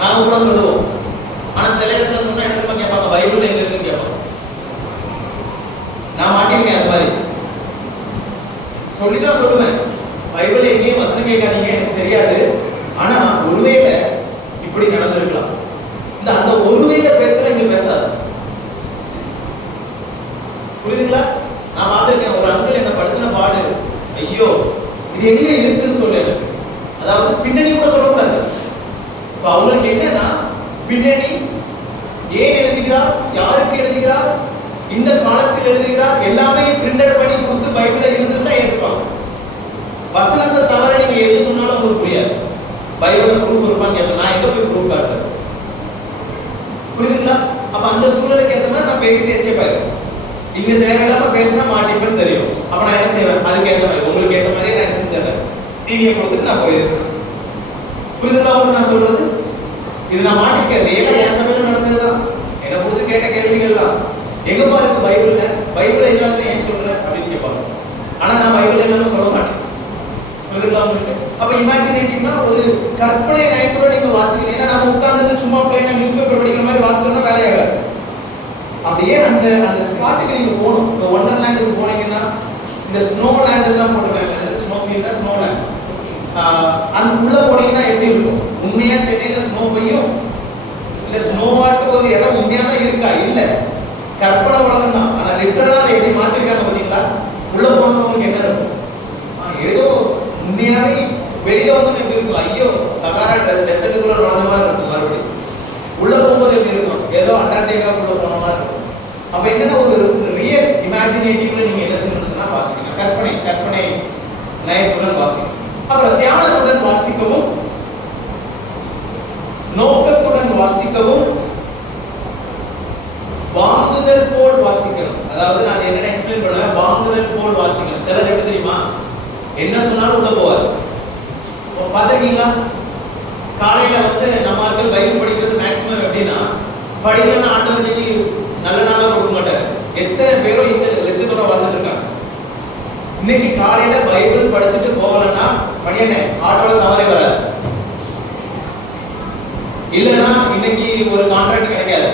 நாங்க கூட சொல்லுவோம். ஆனா சில இடத்துல சொன்னா என்ன கேட்பாங்க? பைபிள் எங்க இருக்குன்னு கேட்பாங்க. நான் மாட்டிருக்கேன் அது மாதிரி. சொல்லிதான் சொல்லுவேன், பைபிள் எங்கேயும் வசனம் கேட்காதீங்க, எனக்கு தெரியாது. ஆனா ஒருவேளை இப்படி நடந்திருக்கலாம். இந்த அந்த ஒருவேளை பேசல இங்க பேசாது. புரியுதுங்களா? நான் பார்த்திருக்கேன், ஒரு அங்கிள் என்ன படுத்தின பாடு, ஐயோ இது எங்க இருக்குன்னு சொல்லல. அதாவது பின்னணி கூட சொல்லக்கூடாது. இப்ப அவங்களுக்கு என்னன்னா, பின்னணி ஏன் எழுதுகிறார், யாருக்கு எழுதுகிறார், இந்த காலத்தில் எழுதுகிறார், எல்லாமே பிரிண்டட் பண்ணி கொடுத்து பைபிள்ல இருந்துட்டு தான் ஏற்றுப்பாங்க. வசனத்தை தவிர நீங்க எது சொன்னாலும் உங்களுக்கு புரியாது. பைபிள்ல ப்ரூஃப் இருப்பான்னு கேட்பேன், நான் எங்க போய் ப்ரூஃப் காட்டுறேன்? புரியுதுங்களா? அப்ப அந்த சூழலுக்கு ஏற்ற மாதிரி நான் பேசிட்டு எஸ்கேப் ஆயிடுவேன். இங்க தேவையில்லாம பேசினா மாட்டிப்பேன்னு தெரியும். அப்ப நான் என்ன செய்வேன்? அதுக்கு ஏற்ற மாதிரி, உங்களுக்கு ஏற்ற மாதிரி நான் என்ன செஞ்சிடறேன், டிவியை கொடுத்துட்டு நான் போயிருக்கேன். புரியுதுங்களா உங்களுக்கு நான் சொல்றது? இது நான் மாட்டிருக்கேன், ஏன்னா என் சபையில நடந்ததுதான், என்னை குறித்து கேட்ட கேள்விகள் தான். எங்க பாருக்கு பைபிள்ல, பைபிள் இல்லாத ஏன் சொல்றேன் அப்படின்னு கேட்பாங்க. ஆனா நான் பைபிள் எல்லாமே சொல்ல மாட்டேன். புரியுதுங்களா உங்களுக்கு? அப்ப இமேஜினேட்டிவ்னா ஒரு கற்பனை நயத்தோட நீங்க வாசிக்கிறீங்க. ஏன்னா நம்ம உட்கார்ந்து சும்மா பிளைனா நியூஸ் பேப்பர் படிக்கிற மாதிரி வாசிச்சோம்னா வேலையாகாது. அப்படியே அந்த அந்த ஸ்பாட்டுக்கு நீங்க போகணும். இப்போ ஒண்டர்லேண்டுக்கு போனீங்கன்னா இந்த ஸ்னோ லேண்ட் எல்லாம் போட்டுருக்காங்க, ஸ்னோ ஃபீல்டா ஸ்னோ லேண்ட், அந்த உள்ள போனீங்கன்னா எப்படி இருக்கும்? உண்மையா சென்னையில ஸ்னோ பெய்யும் இல்ல ஸ்னோவாட்டு ஒரு இடம் உண்மையா தான் இருக்கா? இல்ல, கற்பனை உலகம் தான். ஆனா லிட்டரலா அதை எப்படி மாத்திருக்காங்க பாத்தீங்களா? உள்ள போனவங்களுக்கு என்ன இருக்கும்? ஏதோ உண்மையாவே வெளியில வந்து எப்படி இருக்கும்? ஐயோ சகாரா டெசர்ட்டுக்குள்ள நுழைஞ்ச மாதிரி இருக்கும். மறுபடியும் உள்ள போகும்போது எப்படி இருக்கும்? ஏதோ அண்டார்டிகாக்குள்ள போன மாதிரி இருக்கும். அப்ப என்னன்னா ஒரு ரியல் இமேஜினேட்டிவ்ல நீங்க என்ன செய்யணும்னு சொன்னா வாசிக்கணும். கற்பனை நயத்துடன் வாசிக்கணும். அப்புறம் தியானத்துடன் வாசிக்கவும், நோக்கத்துடன் வாசிக்கவும், வாங்குதல் போல் வாசிக்கணும். அதாவது நான் என்ன எக்ஸ்பிளைன் பண்ணுவேன், வாங்குதல் போல் வாசிக்கணும். சிலர் எப்படி தெரியுமா, என்ன சொன்னாலும் உள்ள போவார். பார்த்துருக்கீங்களா? காலையில வந்து நம்மார்கள் பைபிள் படிக்கிறது மேக்சிமம் எப்படின்னா, படிக்கலன்னா ஆண்டவர் இன்னைக்கு நல்ல நாளா கொடுக்க மாட்டார். எத்தனை பேரோ இந்த லட்சத்தோட வாழ்ந்துட்டு இருக்காங்க. இன்னைக்கு காலையில பைபிள் படிச்சுட்டு போகலன்னா மணியனே ஆட்டோல சவாரி வராது, இல்லைன்னா இன்னைக்கு ஒரு கான்ட்ராக்ட் கிடைக்காது.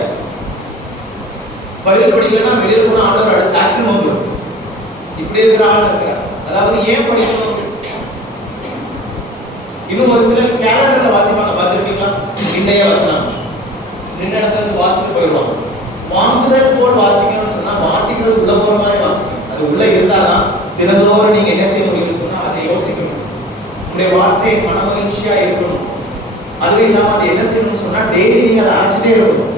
பைபிள் படிக்கலன்னா வெளியில போனா ஆண்டவர் ஆக்ஷன் வந்துடும். இப்படி இருக்கிற ஆள் இருக்கிறார். அதாவது ஏன் படிக்கணும்? இன்னும் ஒரு சிலர் கேலண்டர்ல வாசிப்பாங்க, பார்த்துருக்கீங்களா? இன்றைய வசனம் நின்ற இடத்துல வாசிட்டு போயிடுவாங்க. வாங்குதல் போல் வாசிக்கணும்னு சொன்னா வாசிக்கிறது உள்ள போற மாதிரி வாசிக்கணும். அது உள்ள இருந்தாதான் தினந்தோறும் நீங்க என்ன செய்ய முடியும்னு சொன்னா அதை யோசிக்கணும். உங்களுடைய வார்த்தை மனமகிழ்ச்சியா இருக்கணும். அதுவும் இல்லாம அதை என்ன செய்யணும்னு சொன்னா டெய்லி நீங்க அதை அழைச்சிட்டே இருக்கணும்.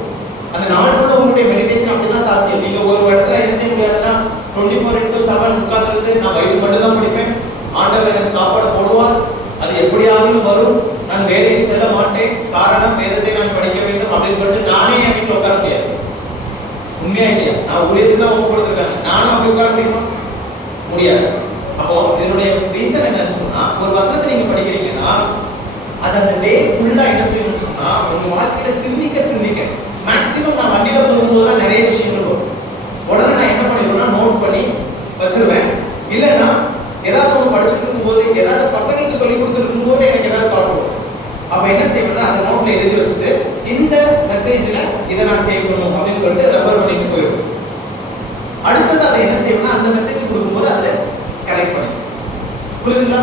அந்த நாள் ஃபுல்லா உங்களுடைய மெடிடேஷன் அப்படிதான் சாத்தியம். நீங்க ஒரு இடத்துல என்ன செய்ய முடியாதுன்னா 24/7 உட்கார்ந்து நான் பைபிள் மட்டும் தான் படிப்பேன், ஆண்டவர் எனக்கு சாப்பாடு போடுவார், அது எப்படியாவது வரும், நான் வேலைக்கு செல்ல மாட்டேன், காரணம் வேதத்தை நான் படிக்க வேண்டும் அப்படின்னு சொல்லிட்டு நானே என் வீட்டில் உட்கார முடியாது. உண்மையா இல்லையா? நான் ஊழியத்துக்கு தான் ஒப்பு கொடுத்துருக்காங்க, நானும் அப்படி உட்கார முடியுமா? முடியாது. அப்போ இதனுடைய ரீசன் என்னன்னு சொன்னா, ஒரு வசனத்தை நீங்க படிக்கிறீங்கன்னா அது அந்த டே ஃபுல்லா என்ன செய்யணும்னு சொன்னா உங்க வாழ்க்கையில சிந்திக்க மேக்ஸிமம் நான் வண்டியில போகும்போது தான் நிறைய விஷயங்கள் வரும். உடனே நான் என்ன பண்ணிடுவேன்னா நோட் பண்ணி வச்சிருவேன். இல்லைன்னா ஏதாவது ஒன்று படிச்சுட்டு இருக்கும்போது, ஏதாவது பசங்களுக்கு சொல்லி கொடுத்துருக்கும் போது எனக்கு ஏதாவது பார்க்கணும். அப்ப என்ன செய்வேன்னா அதை நோட்ல எழுதி வச்சுட்டு இந்த மெசேஜ்ல இதை நான் சேவ் பண்ணணும் அப்படின்னு சொல்லிட்டு ரெஃபர் பண்ணிட்டு போயிடும். அடுத்தது அதை என்ன செய்வேன்னா அந்த மெசேஜ் கொடுக்கும்போது அதை கனெக்ட் பண்ணி, புரியுதுங்களா?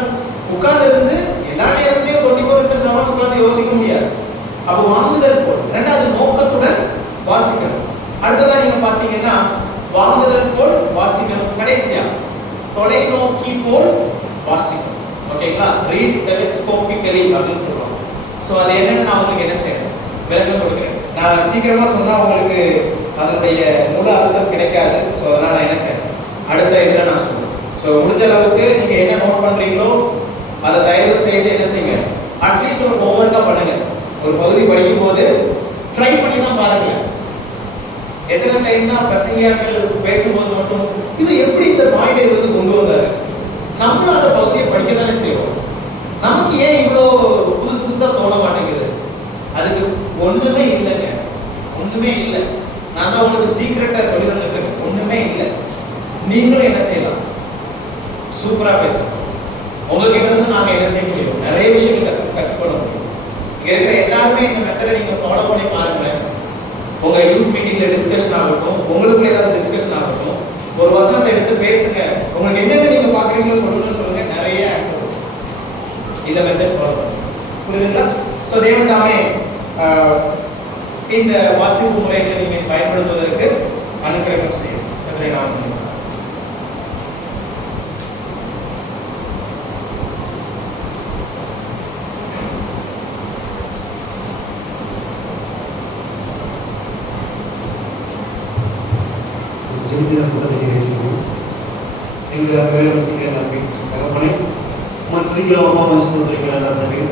உட்கார்ந்து இருந்து எல்லா நேரத்திலையும் 24/7 உட்கார்ந்து யோசிக்க முடியாது. அப்போ வாங்குதல் போல். ரெண்டாவது நோக்கத்துடன் வாசிக்கணும். அடுத்ததான் நீங்க பார்த்தீங்கன்னா வாங்குதல் போல் வாசிக்கணும். கடைசியா தொலைநோக்கி போல் வாசிக்கணும். ஓகேங்களா? ரீட் டெலிஸ்கோபிக்கலி அப்படின்னு சொல்லுவாங்க. ஸோ அது என்னன்னு நான் உங்களுக்கு என்ன செய்யணும், விளக்கம் கொடுக்குறேன். நான் சீக்கிரமா சொன்னா உங்களுக்கு அதனுடைய முழு அர்த்தம் கிடைக்காது. ஸோ அதனால நான் என்ன செய்யணும், அடுத்த இதில் நான் சொல்லுவேன். ஸோ முடிஞ்ச அளவுக்கு நீங்க என்ன நோட் பண்றீங்களோ அதை தயவு செய்து என்ன செய்யுங்க, அட்லீஸ்ட் ஒரு ஹோம்ஒர்க்கா பண்ணுங்க. ஒரு பகுதி படிக்கும் போது ட்ரை பண்ணி தான் பாருங்க. எத்தனை டைம் தான் பிரசங்கியார்கள் பேசும்போது மட்டும் இது எப்படி இந்த பாயிண்ட் இருந்து கொண்டு வந்தாரு, நம்மளும் அந்த பகுதியை படிக்க தானே செய்வோம். நமக்கு ஏன் இவ்வளோ புதுசு புதுசா தோண மாட்டேங்குது? அதுக்கு ஒண்ணுமே இல்லைங்க, ஒண்ணுமே இல்லை. நான் தான் உங்களுக்கு சீக்கிரட்டா சொல்லி தந்துருக்கேன். ஒண்ணுமே இல்லை. நீங்களும் என்ன செய்யலாம், சூப்பரா பேசலாம். உங்ககிட்ட இருந்து நாங்க என்ன செய்ய முடியும், நிறைய விஷயங்கள் கற்றுக்கொள்ள முடியும். இங்க இருக்கிற எல்லாருமே இந்த மெத்தடை நீங்க ஃபாலோ பண்ணி பாருங்களேன். உங்க யூத் மீட்டிங்ல டிஸ்கஷன் ஆகட்டும், உங்களுக்குள்ள ஏதாவது டிஸ்கஷன் ஆகட்டும், ஒரு வசனத்தை எடுத்து பேசுங்க. உங்களுக்கு என்னென்ன நீங்க பாக்குறீங்களோ சொல்லுங்க. நிறைய ஆன்சர் வரும். இந்த மெத்தட் ஃபாலோ பண்ணுங்க. புரியுதுங்களா? ஸோ தேவன் தாமே இந்த வாசிப்பு முறைகளை நீங்க பயன்படுத்துவதற்கு அனுகிரகம் செய்யும். அதை நாம் எங்கள் வேலை வசிக்கிற நம்பி தகப்பனை துதிக்கிற அம்மா மனசு எல்லாத்தையும்